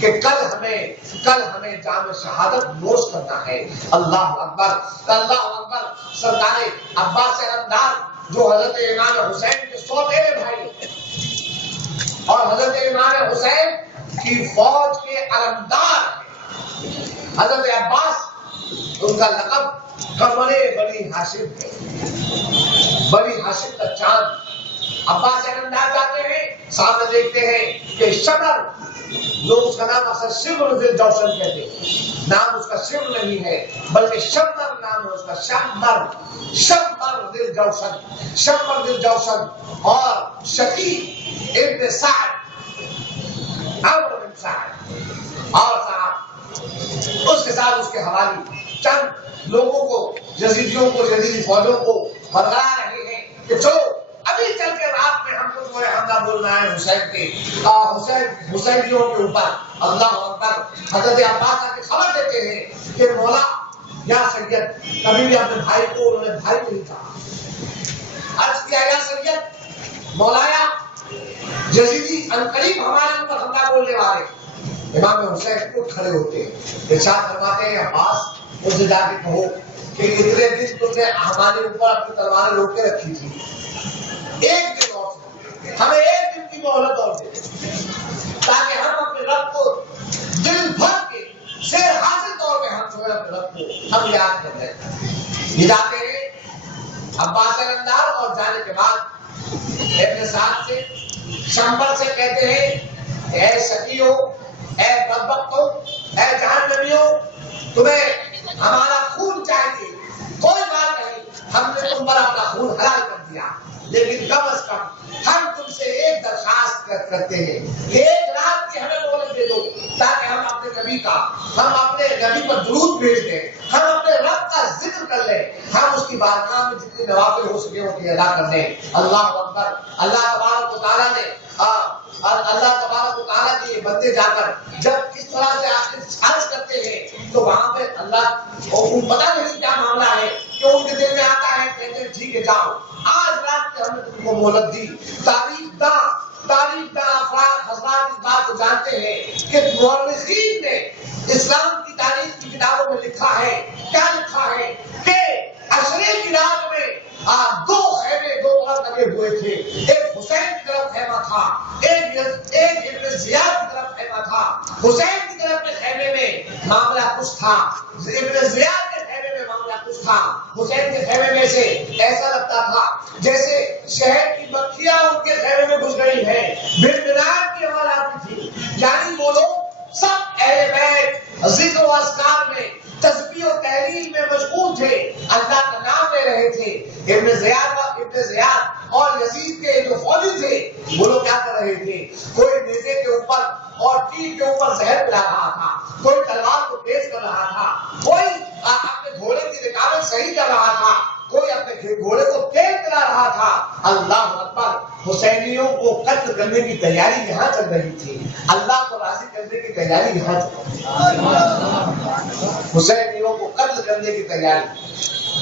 کہ کل ہمیں جام شہادت نوش کرنا ہے۔ اللہ اکبر، اللہ اکبر۔ سرکار عباس علمدار جو حضرت امام حسین کے سوتیلے بھائی اور حضرت امام حسین کی فوج کے علمدار ہیں، حضرت عباس ان کا لقب قمرے بنی ہاشم ہے، بنی ہاشم کا چاند۔ عباس علمدار جاتے ہیں، سامنے دیکھتے ہیں کہ شمر، لوگ اس کا نام اکثر شمر ذی الجوشن کہتے ہیں، نام اس کا شمر نہیں ہے بلکہ شمر نام ہے اس کا، شمر ذی الجوشن، شمر ذی الجوشن۔ اور شقیق ابن سعد، عمرو بن سعد، اور صاحب اس کے ساتھ اس کے حوالی چند لوگوں کو، یزیدیوں کو، یزیدی فوجوں کو بتلا رہے ہیں کہ چلو ابھی چل کے رات میں ہم کو جو ہے حملہ بولنا ہے حسینیوں کے اوپر۔ اللہ اکبر۔ حضرت عباس آ کے خبر دیتے ہیں کہ مولا یا سید، کبھی بھی اپنے بھائی کو انہوں نے بھائی نہیں کہا، عرض کیا یا سید، مولایا یزیدی عنقریب ہمارے اوپر حملہ بولنے والے۔ امام حسین اٹھ کھڑے ہوتے ہیں، ارشاد فرماتے ہیں عباس ان سے جا کے کہو کہ اتنے دن تم نے ہمارے اوپر اپنی تلواریں روک کے رکھی تھی، ایک دن اور ہمیں ایک دن کی مہلت اور دے تاکہ ہم اپنے رب کو دل بھر کے شیر حاصل طور پہ ہم جو ہے اپنے رب کو ہم یاد کر لیں۔ یہ جاتے ہیں عباس علمدار، اور جانے کے بعد ابن سعد سے شمبر سے کہتے ہیں اے شقیو، اے بدبختو، اے جہنمیو، تمہیں ہمارا خون چاہیے، کوئی بات نہیں، ہم نے تم پر اپنا خون حلال کر دیا، لیکن کم از کم ہم تم سے ایک درخواست کرتے ہیں کہ ایک رات کی ہمیں مہلت دے دو تاکہ ہم اپنے نبی کا، ہم اپنے نبی پر درود بھیج دیں، ہم اپنے رب کا ذکر کر لیں، ہم اس کی بارگاہ میں جتنے نوافل ہو سکے وہ ادا کر لیں۔ اللہ اکبر۔ اللہ تبارک و تعالیٰ نے کے بندے جا کر جب کس طرح سے عرض کرتے ہیں تو وہاں پہ اللہ کو پتہ نہیں کیا معاملہ ہے کہ ان کے دل میں آتا ہے، کہتے ہیں ٹھیک ہے جاؤ، آج رات کے ہم نے تم کو مہلت دی۔ تاریخ داں افراد حضرات اس بات کو جانتے ہیں کہ مورخین نے اسلام کی تاریخ کی کتابوں میں لکھا ہے، کیا لکھا ہے کہ عشرے کی رات میں دو خیمے دو طرف لگے ہوئے تھے، ایک حسین کی طرف خیمہ تھا، ایک ابن زیاد کی طرف خیمہ تھا۔ حسین کی طرف کے خیمے میں معاملہ کچھ تھا، ابن زیاد کے خیمے میں معاملہ کچھ تھا۔ حسین کے خیمے میں سے ایسا لگتا تھا جیسے شہر کی مکھیاں ان کے خیمے میں گھس گئی ہیں، بن کی آواز آتی تھی۔ یعنی وہ لوگ سب اہل بیت ذکر و اذکار میں، تسبیح و تحلیل میں مشغول تھے، اللہ کا نام لے رہے تھے۔ ابن زیاد اور یزید کے جو فوجی تھے وہ لوگ کیا کر رہے تھے؟ کوئی نیزے کے اوپر اور تیر کے اوپر زہر پلا رہا تھا، کوئی تلوار کو تیز کر رہا تھا، کوئی اپنے گھوڑے کی رکاوٹ صحیح کر رہا تھا، کوئی اپنے گھوڑے کو تیز کرا رہا تھا۔ اللہ اکبر۔ حسینیوں کو قتل کرنے کی تیاری یہاں چل رہی تھی، اللہ کو راضی کرنے کی تیاری یہاں چل رہی تھی۔ حسینیوں کو قتل کرنے کی تیاری،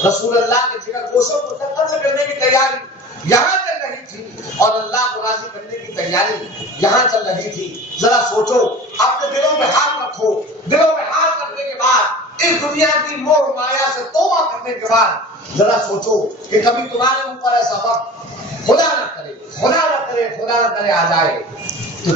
رسول اللہ کے جگر گوشوں کو قتل کرنے کی تیاری یہاں چل رہی تھی، اور اللہ کو راضی کرنے کی تیاری یہاں چل رہی تھی۔ ذرا سوچو، اپنے دلوں میں ہاتھ رکھو، دلوں میں ہاتھ رکھنے کے بعد اس دنیا کی موہ مایا سے توبہ کرنے کے بعد ذرا سوچو کہ کبھی تمہارے اوپر ایسا وقت خدا نہ کرے آ جائے تو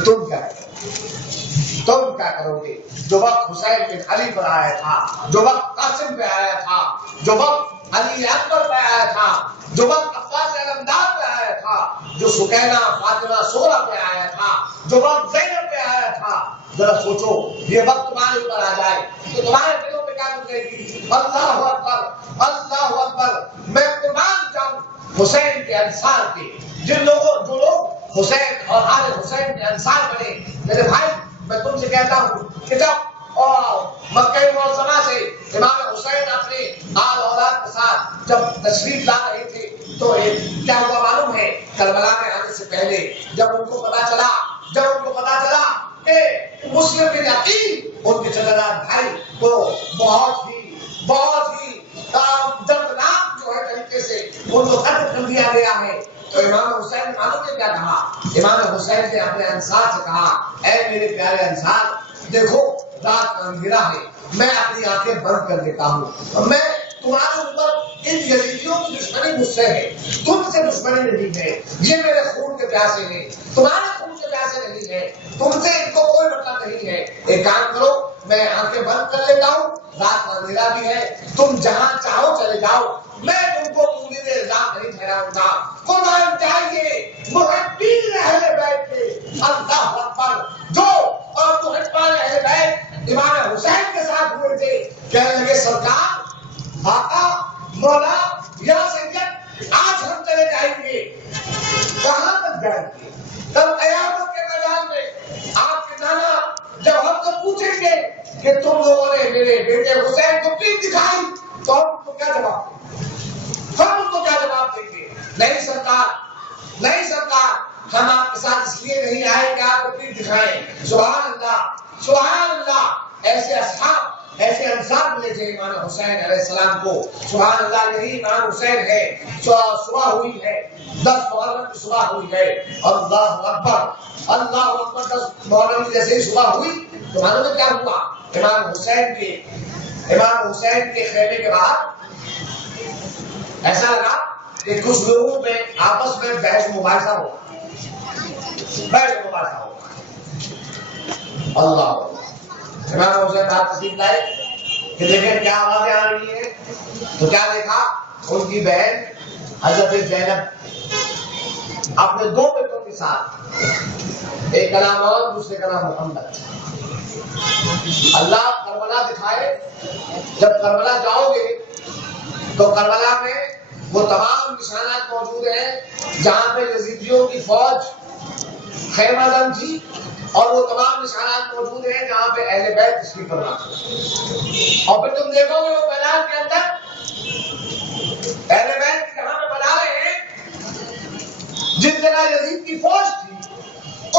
تم کیا کرو گے؟ جو وقت حسین بن علی پر آیا تھا، جو وقت قاسم پہ آیا تھا، جو وقت علی اکبر پہ آیا تھا، جو وقت عباس علمدار پہ آیا تھا، جو سکینہ فاطمہ سورہ پہ آیا تھا، جو وقت زینب پہ آیا تھا، ذرا سوچو یہ وقت تمہارے اوپر آ جائے تو تمہارے دلوں پہ کیا گزرے گی؟ اللہ اکبر، اللہ اکبر۔ میں قربان جاؤں حسین کے انصار کے، جو لوگ حسین اور آل حسین کے انصار بنے۔ میرے بھائی، میں تم سے کہتا ہوں کہ جب مکہ معظمہ سے امام حسین اپنے آل اولاد کے ساتھ جب تشریف لا رہے تھے تو کیا ہوا معلوم بھائی کو بہت ہی دردناک جو ہے طریقے سے ان کو قتل کر دیا گیا ہے. تو امام حسین نے معلوم ہے کیا کہا؟ امام حسین نے اپنے انصار سے کہا اے میرے پیارے انصار دیکھو رات کا اندھیرا ہے میں اپنی آنکھیں بند کر دیتا ہوں اور میں تمہارے اوپر ان یزیدیوں کی دشمنی مجھ سے ہے تم سے دشمنی نہیں ہے یہ میرے خون کے پیاسے ہیں تمہارے خون کے پیاسے نہیں ہے تم سے ان کو کوئی مطلب نہیں ہے. ایک کام کرو میں آنکھیں بند کر لیتا ہوں رات کا اندھیرا بھی ہے تم جہاں چاہو چلے جاؤ میں تم کو مولد الزام نہیں ٹھہراؤں گا. قربان چاہیے محبین اہل بیت کے اللہ اکبر جو اور محبان اہل بیت امام حسین کے ساتھ ہوئے تھے کہنے لگے سرکار آقا مولا یا سید آج ہم چلے جائیں گے. کہاں تک جائیں گے؟ کل قیامت کے میدان میں آپ کے نانا جب ہم سے پوچھیں گے کہ تم لوگوں نے میرے بیٹے حسین کو پیٹھ دکھائی تو ہم کو کیا جواب دیں گے؟ ہم ان کو کیا جواب دیں گے؟ نہیں سرکار ہم آپ کے ساتھ اس لیے نہیں آئے کہ آپ کو پیٹھ دکھائیں. سبحان اللہ ایسے اصحاب ایسے انصار ملے تھے امام حسین علیہ السلام کو. سبحان اللہ یہی امام حسین ہے. صبح ہوئی ہے 10 محرم کی صبح ہوئی ہے. اللہ اکبر 10 محرم کی جیسے ہی صبح ہوئی تو معلوم ہے کیا ہوا؟ امام حسین کے خیمے کے باہر ایسا لگا کہ کچھ لوگوں میں آپس میں بحث مباحثہ ہوا. اللہ امام حسین بات تشریف لائے کہ دیکھیں کیا آوازیں آ رہی ہیں تو کیا دیکھا ان کی بہن حضرت زینب اپنے 2 بیٹوں کے ساتھ ایک کا نام اور دوسرے کا نام محمد. اللہ کربلا دکھائے جب کربلا جاؤ گے تو کربلا میں وہ تمام نشانات موجود ہیں جہاں پہ یزیدیوں کی فوج خیمہ دم تھی اور وہ تمام نشانات موجود ہیں جہاں پہ اہل بیت تشریف فرما تھے. اور پھر تم دیکھو گے وہ میدان کے اندر اہل بیت جہاں پہ بنا رہے ہیں جس جگہ یزید کی فوج تھی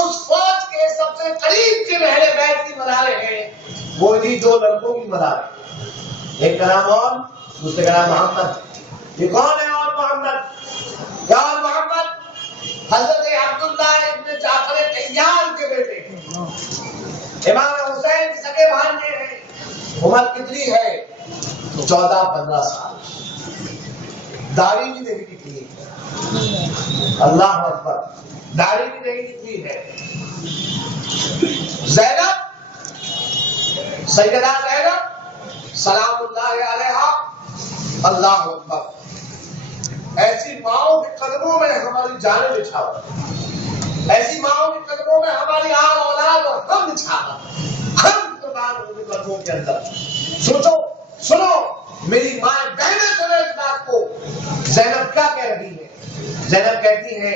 اس فوج کے سب سے قریب کے اہل بیت کی مزاریں ہیں وہ انہی 2 لڑکوں کی مزاریں. ایک کا نام اور دوسرے کا نام محمد. یہ کون ہے اور محمد؟ اور محمد حضرت عبداللہ ابن جعفر طیار کے بیٹے امام حسین کے سگے بھانجے ہیں. عمر کتنی ہے؟ 14-15 سال. داڑھی بھی نہیں نکلی. اللہ اکبر داڑھی بھی نہیں نکلی ہے. زینب سیدہ زینب سلام اللہ علیہا اللہ اکبر ایسی ماؤں کے قدموں میں ہماری جانیں بچھاؤ. ایسی ماؤں کے قدموں میں ہماری آل اولاد اور ہم بچھاؤ. ہم قربان ہوں گے قدموں کے اندر. سنو میری مائیں بہنیں سنو اس بات کو. زینب کیا کہہ رہی ہے؟ زینب کہتی ہے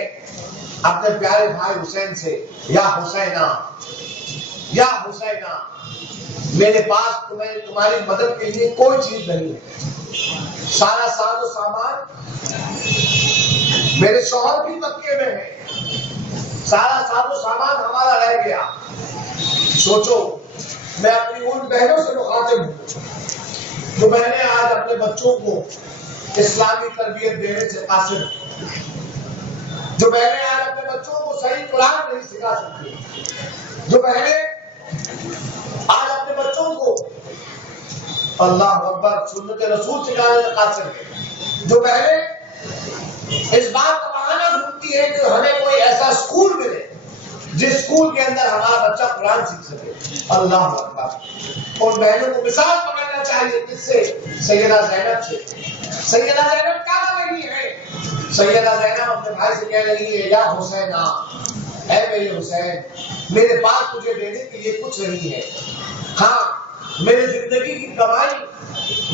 اپنے پیارے بھائی حسین سے یا حسینہ میرے پاس تمہاری مدد کے لیے کوئی چیز نہیں ہے. سارا ساز و سامان میرے شوہر بھی مکے میں ہے. سارا ساز و سامان ہمارا رہ گیا. سوچو میں اپنی ان بہنوں سے مخاطب ہوں جو بہنیں آج اپنے بچوں کو اسلامی تربیت دینے سے قاصر ہیں. جو بہنیں آج اپنے بچوں کو صحیح قرآن نہیں سکھا سکتی. جو بہنیں آج اپنے بچوں کو اللہ اکبر سنت رسول سکھانے سے قاصر ہے. جو بہنیں اس بات کا بہانہ ڈھونڈتی ہے کہ ہمیں کوئی ایسا اسکول ملے جس اسکول کے اندر ہمارا بچہ قرآن سیکھ سکے. اللہ اکبر ان بہنوں کو مثال پکڑنا چاہیے. کس سے؟ سیدہ زینب سے. سیدہ زینب کیا کر رہی ہے؟ سیدہ زینب اپنے بھائی سے کہہ رہی ہے یا حسینہ اے میرے حسین میرے پاس تجھے دینے کے لیے کچھ نہیں ہے. ہاں میرے زندگی کی کمائی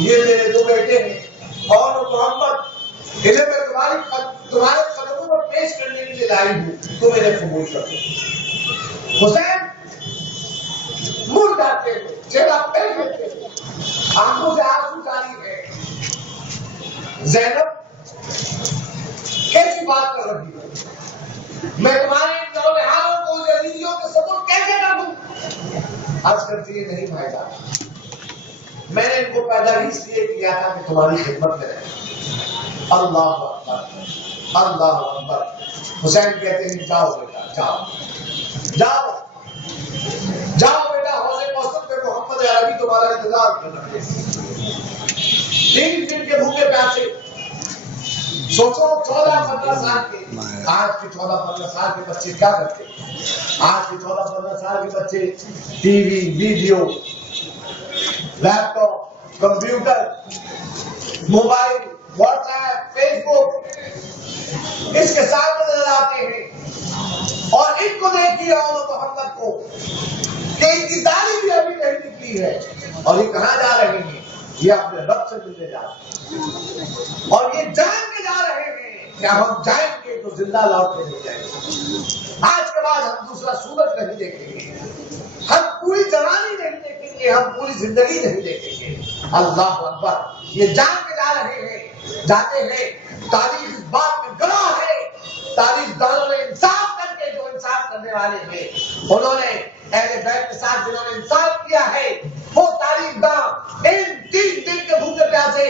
یہ میرے 2 بیٹے ہیں اور محمد انہیں میں تمہارے قدموں پر پیش کرنے کے لیے لائی ہوں. تو میرے قبول کر دو. حسین مڑ جاتے ہیں چہرہ پھیر لیتے ہیں آنکھوں سے آنسو جاری ہے. زینب کیسی بات کر رہی ہے؟ میں تمہارے نوجوانوں کو یزیدیوں کے سپورٹ کیسے کر دوں؟ عرض کرتی ہے نہیں بھائی جان میں نے ان کو پیدا ہی اس لیے کیا تھا کہ تمہاری خدمت میں رہے۔ اللہ اکبر، اللہ اکبر۔ حسین کہتے ہیں جاؤ بیٹا، جاؤ جاؤ جاؤ بیٹا، حوض کوثر پہ محمد عربی تمہارا انتظار کر رہے ہیں۔ 3 دن کے بھوکے پیاسے، سوچو 14-15 سال کے، آج کے 14-15 سال کے بچے کیا کرتے ہیں؟ آج کے 14-15 سال کے بچے ٹی وی، video, laptop, computer, mobile, WhatsApp, Facebook, اس کے ساتھ نظر آتے ہیں۔ اور ان کو دیکھیے اور محمد کو کہ ان کی تعلیم بھی ابھی نہیں نکلی ہے، اور یہ کہاں جا رہے ہیں؟ یہ اپنے رب سے ملنے جا رہے ہیں، اور یہ جان کے جا رہے ہیں کہ ہم جائیں گے تو زندہ لوٹ کے نہیں جائیں گے۔ آج کے بعد ہم دوسرا سورج نہیں دیکھیں گے، ہم پوری جوانی نہیں دیکھیں گے، ہم پوری زندگی نہیں دیکھیں گے۔ اللہ اکبر۔ یہ جان کے جا رہے ہیں، جاتے ہیں۔ تاریخ اس بات میں گواہ ہے، تاریخ دانوں نے انصاف کر کے، جو انصاف کرنے والے ہیں انہوں نے اہل بیت کے ساتھ جنہوں نے انصاف کیا ہے، وہ تاریخ داں ان 3 دن کے بھوکے پیاسے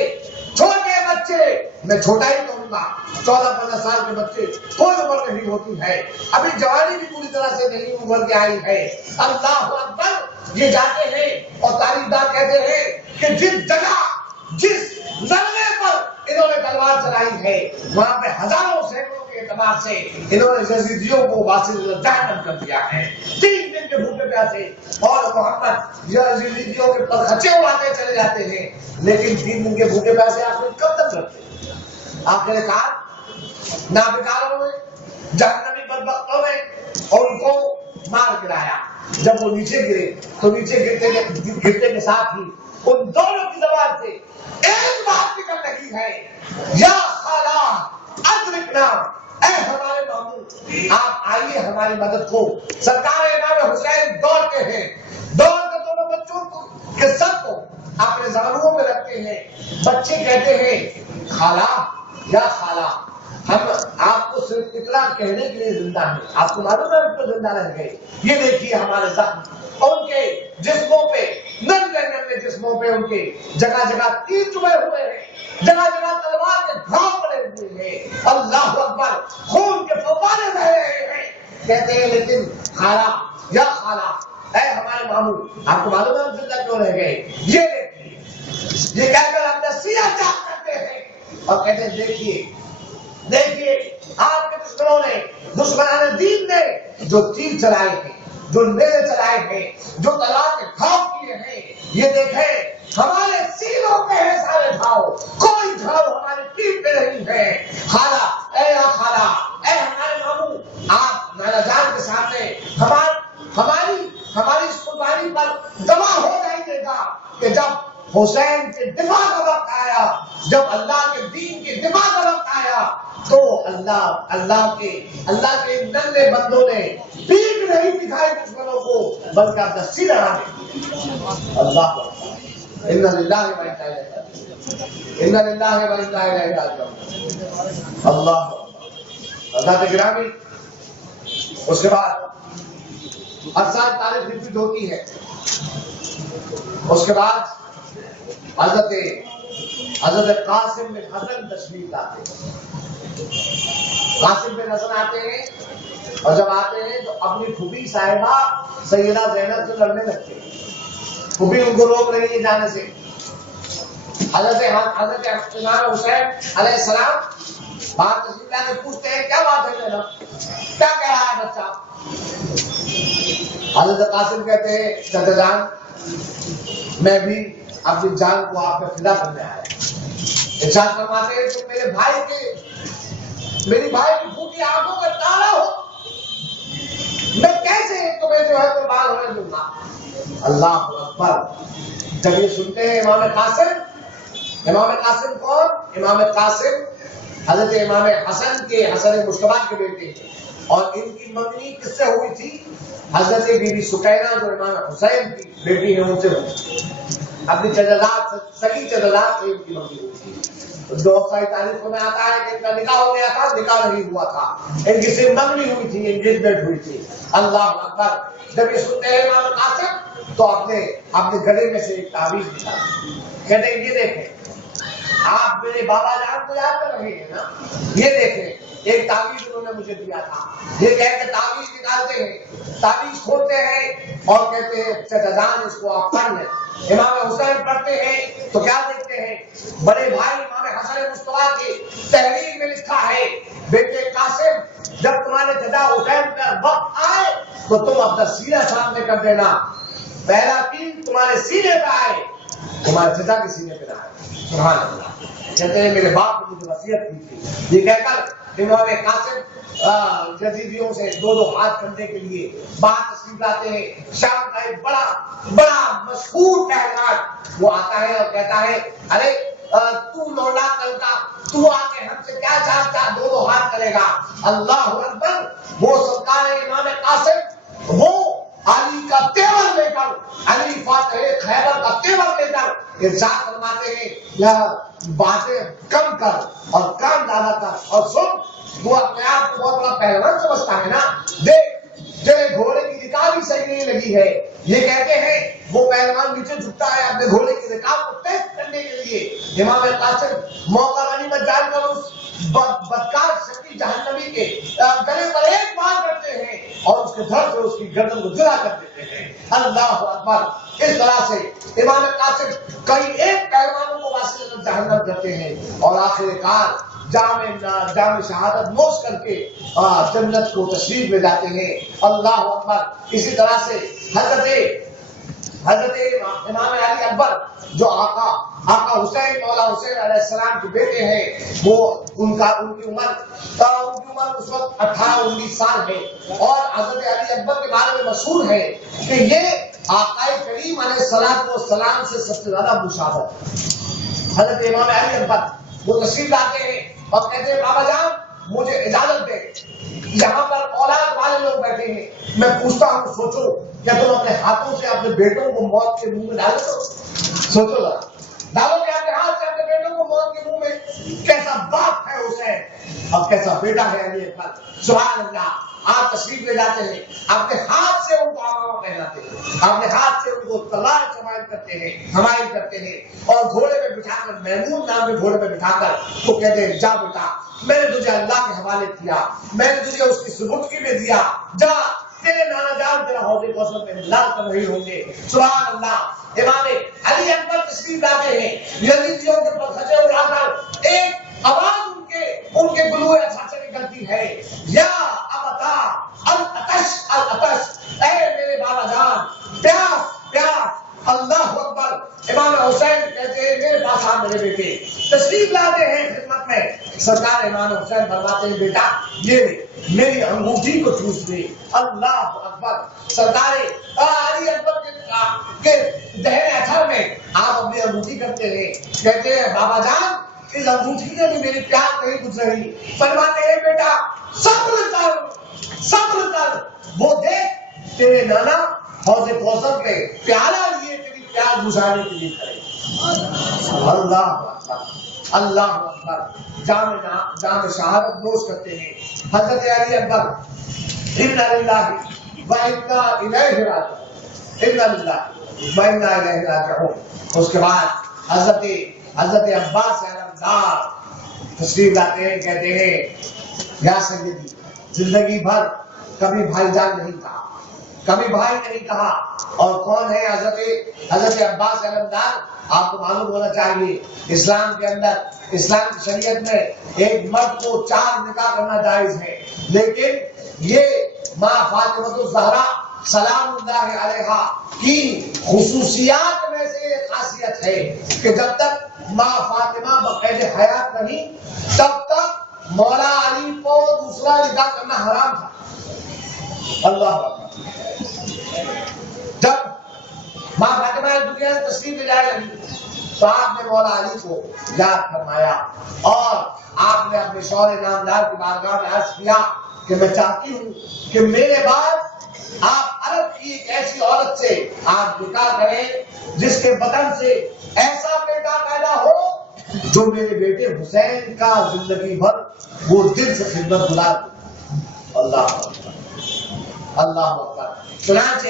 چھوٹے بچے، میں چھوٹا ہی کہوں گا، 14-15 سال کے بچے، کوئی عمر نہیں ہوتی ہے، ابھی جوانی بھی پوری طرح سے نہیں ابھر کے آئی ہے۔ اللہ اکبر۔ یہ جاتے ہیں اور تاریخ داں کہتے ہیں کہ جس جگہ، جس زمین پر انہوں نے تلوار چلائی ہے، وہاں پہ ہزاروں سینکڑوں کے اعتبار سے انہوں نے یزیدیوں کو واصل جہنم کر دیا ہے۔ 3 دن کے بھوکے پیاسے، اور محمد یزیدیوں کے پرخچے اڑاتے چلے جاتے ہیں، لیکن 3 دن کے بھوکے پیاسے آخر کب تک رکھتے ہیں؟ آخر کار نابکاروں میں، جہنمی بدبختوں میں، اور ان کو مار گرایا۔ جب وہ نیچے گرے تو نیچے گرتے کے ساتھ ہی ان دونوں کی زبان سے ایک بات نکل رہی ہے، یا خالہ ادرکنا، اے ہمارے ماموں آپ آئیے ہماری مدد کو۔ سرکار امام حسین دوڑتے ہیں، دوڑ کے دونوں بچوں کے سر کو اپنے زانوؤں میں رکھتے ہیں۔ بچے کہتے ہیں خالہ، یا خالہ، ہم آپ کو صرف اتنا کہنے کے لیے زندہ ہیں، آپ کو معلوم ہے ہم کو زندہ رہ گئے، یہ دیکھیے ہمارے زخم، ان کے جسموں پہ، ننگے جسموں پہ ان کے جگہ جگہ تیر چبھے ہوئے ہیں، جگہ جگہ تلوار کے گھاؤ پڑے ہوئے ہیں۔ اللہ اکبر۔ خون کے فوارے بہ رہے ہیں۔ کہتے ہیں لیکن خالہ، یا خالہ، اے ہمارے ماموں آپ کو معلوم ہے ہم زندہ کیوں رہ گئے؟ یہ دیکھیے، یہ کہہ کر اپنا سینہ چاک کرتے ہیں اور کہتے ہیں دیکھیے آپ کے دشمنوں نے، دشمنان دین نے جو تیر چلائے ہیں، جو نیزے چلائے ہیں، جو تلوار کے گھاؤ کیے ہیں، یہ دیکھیں ہمارے سینوں پہ ہے سارے گھاؤ، کوئی گھاؤ ہماری پیٹھ پہ نہیں ہے۔ خالہ، اے خالہ، اے ہمارے ماموں، آپ نانا جان کے سامنے ہماری اس قربانی پر گواہ ہو جائیے گا کہ جب حسین کے دفاع کا وقت آیا، جب اللہ کے دین کے دفاع کا وقت آیا، تو اللہ کے ننھے بندوں نے پیٹھ نہیں دکھائی دشمنوں کو، بلکہ اپنا سر اڑا دیا۔ اللہ انا للہ و انا الیہ راجعون۔ اللہ حضرت گرامی، اس کے بعد اکثر تاریخ ریپیٹ ہوتی ہے، اس کے بعد حضرت قاسم بن حسن تشریف لاتے ہیں۔ قاسم بن حسن آتے ہیں، اور جب آتے ہیں تو اپنی پھوپھی صاحبہ سیدہ زینب سے لڑنے لگتے ہیں۔ پھوپھی ان کو روک رہی ہے جانے سے۔ حضرت امام حسین علیہ السلام باہر تشریف لا کے پوچھتے ہیں کیا بات ہے زینب، کیا کہہ رہا ہے بچہ؟ حضرت قاسم کہتے ہیں چچا جان، میں بھی اپنی جان کو آپ پہ فدا کرنے آیا۔ ارشاد فرماتے ہیں تم میری بھائی کی پھوٹی آنکھوں کا تارا ہو، میں کیسے تمہیں جو ہے قربان ہونے دوں گا؟ اللہ اکبر۔ جب یہ سنتے ہیں امام قاسم کون؟ امام قاسم حضرت امام حسن مشتبہ کے بیٹے ہیں، اور ان کی منگنی کس سے ہوئی تھی؟ حضرت بی بی سکینہ جو امام حسین کی بیٹی ہے ان سے ہوئی، اپنی سگی چچزاد سے ان کی منگنی ہوئی تھی۔ 241 میں آتا ہے کہ ان کا نکاح ہو گیا تھا، نکاح نہیں ہوا تھا، ان کی صرف منگنی ہوئی تھی، انگیجمنٹ ہوئی تھی۔ اللہ اکبر۔ جب یہ سنتے ہیں امام قاسم تو اپنے گلے میں سے ایک تعویذ نکالا، کہتے ہیں یہ دیکھیں، آپ میرے بابا جان کو یاد کر رہے ہیں نا، یہ دیکھیں ایک تعویذ انہوں نے مجھے دیا تھا۔ یہ کہہ کے تعویذ نکالتے ہیں، تعویذ کھولتے ہیں اور کہتے ہیں چچا جان اس کو آپ پڑھ لیں۔ امام حسین پڑھتے ہیں تو کیا دیکھتے ہیں، بڑے بھائی امام حسن مصطفیٰ کی تحریر میں لکھا ہے، بیٹے قاسم جب تمہارے چچا حسین کا وقت آئے تو تم اپنا سینہ سامنے کر دینا، پہلا تین تمہارے سینے پہ آئے، تمہارے چچا کے سینے پہ نہ آئے۔ سبحان اللہ۔ کہتے ہیں میرے باپ نے مجھے وصیت کی تھی۔ یہ کہہ کر امام قاسم جزیدیوں سے دو ہاتھ کرنے کے لیے باہر تشریف لاتے ہیں۔ شام کا ایک بڑا مشہور پہلوان وہ آتا ہے اور کہتا ہے، ارے تو لولا کل کا، تو آ کے ہم سے کیا چاہتا، دو ہاتھ کرے گا۔ اللہ اکبر۔ وہ سرکار امام قاسم وہ علی کا تیور لے کر، علی فاتح خیبر کا تیور لے کر ارشاد فرماتے ہیں، یا باتیں کم کر اور کام زیادہ کر اور سن۔ وہ اپنے آپ کو بہت بڑا پہلوان سمجھتا ہے نا، دیکھ تیرے گھوڑے کی رکاب بھی صحیح نہیں لگی ہے۔ یہ کہتے ہیں وہ پہلوان نیچے جھکتا ہے اپنے گھوڑے کی رکاب کو ٹیسٹ کرنے کے لیے۔ امام قاسم موقع غنیمت جان کر اس بدکار شکی جہنمی کے گلے پر ایک بار کرتے ہیں اور اس کے دھڑ سے اس کی گردن کو جلا کر دیتے ہیں۔ اللہ اکبر۔ اس طرح سے امام قاسم کئی ایک پہلوانوں کو واسطے جہنم کرتے ہیں اور آخر کار جام شہادت نوش کر کے جنت کو تشریف لے جاتے ہیں۔ اللہ اکبر۔ اسی طرح سے حضرت امام علی اکبر جو آقا حسین مولا حسین علیہ السلام کے بیٹے ہیں، وہ ان کی عمر اس وقت 18-19 سال ہے، اور حضرت علی اکبر کے بارے میں مشہور ہے کہ یہ آقا کریم علیہ السلام سے سب سے زیادہ مشابہت۔ حضرت امام علی اکبر وہ تشریف لاتے ہیں اور کہتے ہیں، بابا جان مجھے اجازت دے، یہاں پر اولاد والے لوگ بیٹھے ہیں، میں پوچھتا ہوں، سوچو کیا تم اپنے ہاتھوں سے اپنے بیٹوں کو موت کے منہ میں ڈالو گے؟ سوچو ذرا، ڈالو گے اپنے ہاتھ سے اپنے بیٹوں کو موت کے منہ میں؟ کیسا باپ ہے حسین اور کیسا بیٹا ہے علی اکبر۔ سبحان اللہ۔ آپ تشریف لے جاتے ہیں، اپنے ہاتھ سے ان کو عمامہ پہناتے ہیں، اپنے ہاتھ سے ان کو تلوار حمایت کرتے ہیں اور گھوڑے پہ بٹھا کر، میمون نام کے گھوڑے پہ بٹھا کر تو کہتے ہیں، جا بیٹا میں نے تجھے اللہ کے حوالے کیا، میں نے تجھے اس کی سبکدگی میں دیا، جا تیرے نانا جان تیرا حوض کوثر میں انتظار کر رہے ہوں گے۔ سبحان اللہ۔ امام علی اکبر تشریف لاتے ہیں، یزیدیوں کے پر خچے اڑا کر ایک آواز ان کے گلوئے اچھا سے نکلتی ہے، یا ابتا العطش، اے میرے بابا جان پیاس پیاس۔ اللہ اکبر۔ امام حسین کہتے ہیں، میرے پاس آ میرے بیٹے، تشریف لاتے ہیں خدمت میں، سرکار امام حسین فرماتے ہیں، بیٹا یہ میری انگوٹھی کو چوس دے۔ اللہ اکبر۔ سرکار علی اکبر کے دہنے اثر میں آپ اپنی انگوٹھی کرتے ہیں، کہتے ہیں، بابا جان اس انگوٹھی نے بھی میری پیار نہیں گزری۔ فرماتے ہیں، بیٹا صبر کر، وہ دیکھ تیرے نانا حوض کوثر پہ پیالہ لیے تیری پیار گزارنے کے لیے کھڑے۔ اللہ اکبر، اللہ اکبر۔ جام شہادت نوش کرتے ہیں حضرت علی اکبر۔ انا للہ و انا الیہ راجعون۔ اس کے بعد حضرت عباس علمدار تشریف لاتے ہیں، کہتے ہیں، یا سیدی زندگی بھر کبھی بھائی جان نہیں کہا، کبھی بھائی نہیں کہا، اور کون ہے حضرت عباس علمدار؟ آپ کو معلوم ہونا چاہیے اسلام کے اندر، اسلام کی شریعت میں ایک مرد کو 4 نکاح کرنا جائز ہے، لیکن یہ ماں فاطمہ الزہرا سلام اللہ علیہا کی خصوصیات میں سے ایک خاصیت ہے کہ جب تک ماں فاطمہ بقید حیات رہی تب تک مولا علی کو دوسرا نکاح کرنا حرام تھا۔ اللہ اکبر۔ جب ماں فاطمہ دنیا سے تشریف لے جائے لگی تو آپ نے مولا علی کو یاد فرمایا اور آپ نے اپنے شوہر نامدار کی بارگاہ میں عرض کیا کہ میں چاہتی ہوں کہ میرے بعد آپ عرب کی ایک ایسی عورت سے آپ نکاح کریں جس کے بدن سے ایسا بیٹا پیدا ہو جو میرے بیٹے حسین کا زندگی بھر وہ دل سے خدمت گزار. اللہ اللہ اکبر. چنانچہ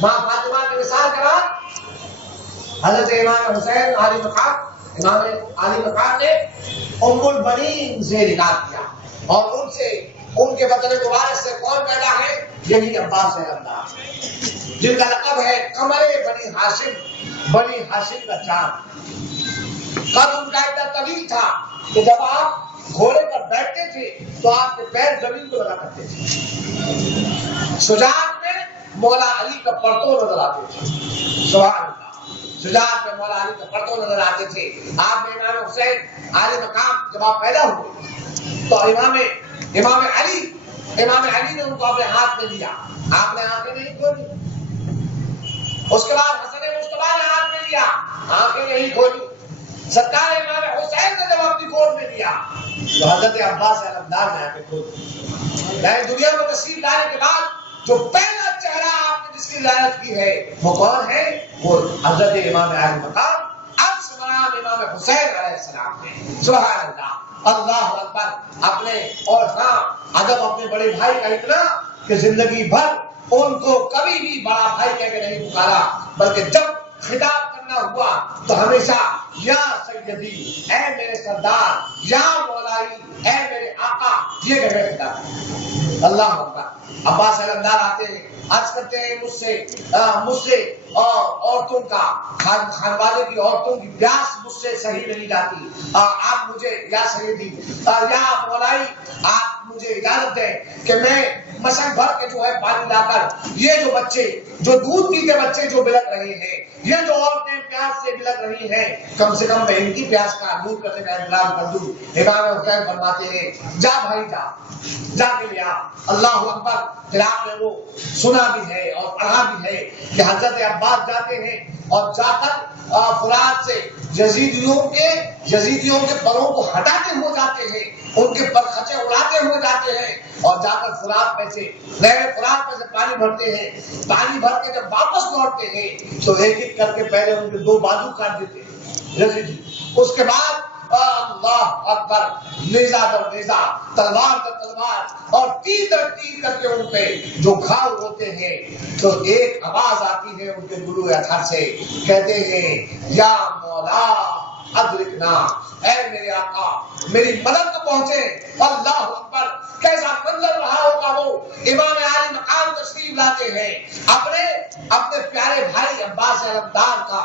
ماں فاطمہ کی مثال کرا حضرت امام حسین عالی مقام امام عالی مقام نے ام البنین سے نکاح کیا اور ان سے ان کے بدن مبارک سے کون پیدا ہے؟ یہی عباس علمدار جن کا لقب ہے قمر بنی ہاشم کا چاند. قد ان کا اتنا طویل تھا کہ جب آپ گھوڑے پر بیٹھتے تھے تو آپ کے پیر زمین کو لگا کرتے تھے. شجاعت میں مولا علی کا پرتو نظر آتے تھے. سبحان اللہ. شجاعت میں مولا علی کا پرتو نظر آتے تھے. آپ نے امام حسین عالی مقام جب آپ پیدا ہوئے تو امام علی نے ان کو اپنے ہاتھ میں لیا. آپ نے آنکھیں نہیں کھولی. اس کے بعد حسن مصطفیٰ نے ہاتھ میں لیا, آنکھیں نہیں کھولی. سرکار امام حسین نے جب اپنی گود میں لیا تو حضرت عباس علمدار نے آنکھیں کھولی. دنیا میں تشریف لانے کے بعد جو پہلا چہرہ آپ نے جس کی لعنت کی ہے وہ کون ہے؟ وہ حضرت امام عالی مقام امام حسین علیہ السلام ہے. سبحان اللہ. اللہ اکبر. اپنے اور ہاں ادب اپنے بڑے بھائی کا اتنا کہ زندگی بھر ان کو کبھی بھی بڑا بھائی کہہ کے نہیں پکارا, بلکہ جب خطاب کرنا ہوا تو ہمیشہ یا سیدی اے میرے سردار, یا مولائی اے میرے آقا, یہ کہہ کے خطاب کرتا. اللہ اکبر. عباس علمدار آتے ہیں, عرض کرتے ہیں مجھ سے عورتوں کا خانوادے کی عورتوں کی پیاس مجھ سے صحیح نہیں جاتی. آپ مجھے یا سیدی یا مولائی آپ مجھے اجازت دیں کہ میں مشک بھر کے جو ہے پانی لا کر یہ جو بچے جو دودھ پیتے بچے جو بلک رہے ہیں, یہ جو عورتیں پیاس سے بلک رہی ہیں, کم سے کم میں ان کی پیاس کا دور کرنے کا انتظام کر دوں. امام حسین فرماتے ہیں جا بھائی جا کے لیا. اللہ اکبر. پھر آپ نے وہ سنا بھی ہے اور پڑھا بھی ہے کہ حضرت عباس جاتے ہیں اور جا کر فرات سے یزیدیوں کے پروں کو ہٹاتے ہو جاتے ہیں, ان کے پر خچے اڑاتے ہو جاتے ہیں اور جا کر فرات میں سے پانی بھرتے ہیں. پانی بھر کے جب واپس لوٹتے ہیں تو ایک ایک کر کے پہلے ان کے 2 بازو کاٹ دیتے ہیں یزیدی. اس کے بعد اللہ اکبر, نیزہ در نیزہ, تلوار در تلوار اور تیر در تیر کر کے ان پہ جو گھاؤ ہوتے ہیں تو ایک آواز آتی ہے ان کے گلو اطہر سے, کہتے ہیں یا مولا ادرکنا, اے میرے آقا میری مدد کو پہنچے. اللہ اکبر. کیسا منظر رہا ہوگا وہ امام عالی مقام تشریف لاتے ہیں, اپنے پیارے بھائی عباس علمدار کا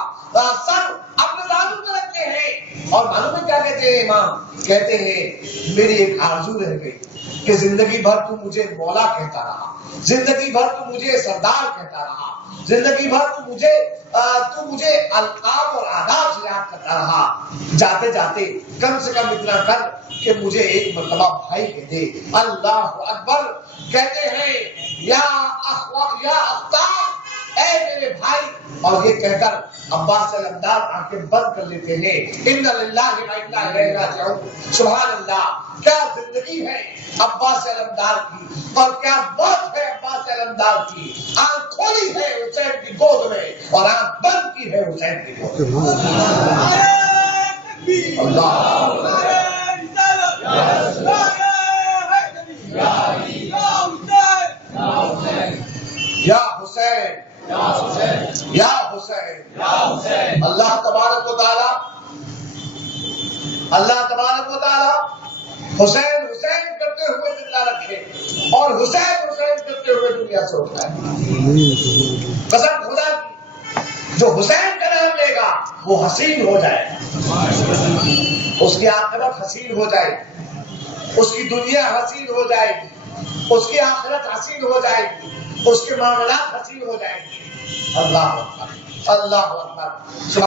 سر اپنے بازو میں رکھتے ہیں اور معلوم ہے کیا کہتے ہیں امام؟ کہتے ہیں میری ایک آرزو رہ گئی کہ زندگی بھر تو مجھے مولا کہتا رہا, زندگی بھر تو مجھے سردار کہتا رہا, زندگی بھر تو مجھے القاب اور آداب سے یاد کرتا رہا. جاتے جاتے کم سے کم اتنا کر کہ مجھے ایک مرتبہ بھائی کہہ دے. اللہ اکبر. کہتے ہیں یا اختار, اے میرے بھائی, اور یہ کہہ کر عباس علمدار آنکھیں بند کر لیتے ہیں. ان للہ و انا الیہ راجعون. سبحان اللہ. کیا زندگی ہے عباس علمدار کی اور کیا موت ہے عباس علمدار کی. آنکھ کھولی ہے حسین کی گود میں اور آنکھ بند کی ہے حسین کی گود میں. اللہ یا حسین یا حسین. اللہ تبارک و تعالی حسین کرتے ہوئے زندہ رکھے اور حسین کرتے ہوئے دنیا سے اٹھائے. قسم خدا کی جو حسین کا نام لے گا وہ حسین ہو جائے گا, اس کی عاقبت حسین ہو جائے گی, اس کی دنیا حسین ہو جائے گی, اس کی آخرت حسین ہو جائے گی, اس کے معاملات حسین ہو جائیں گے. اللہ اکبر. اللہ اکبر.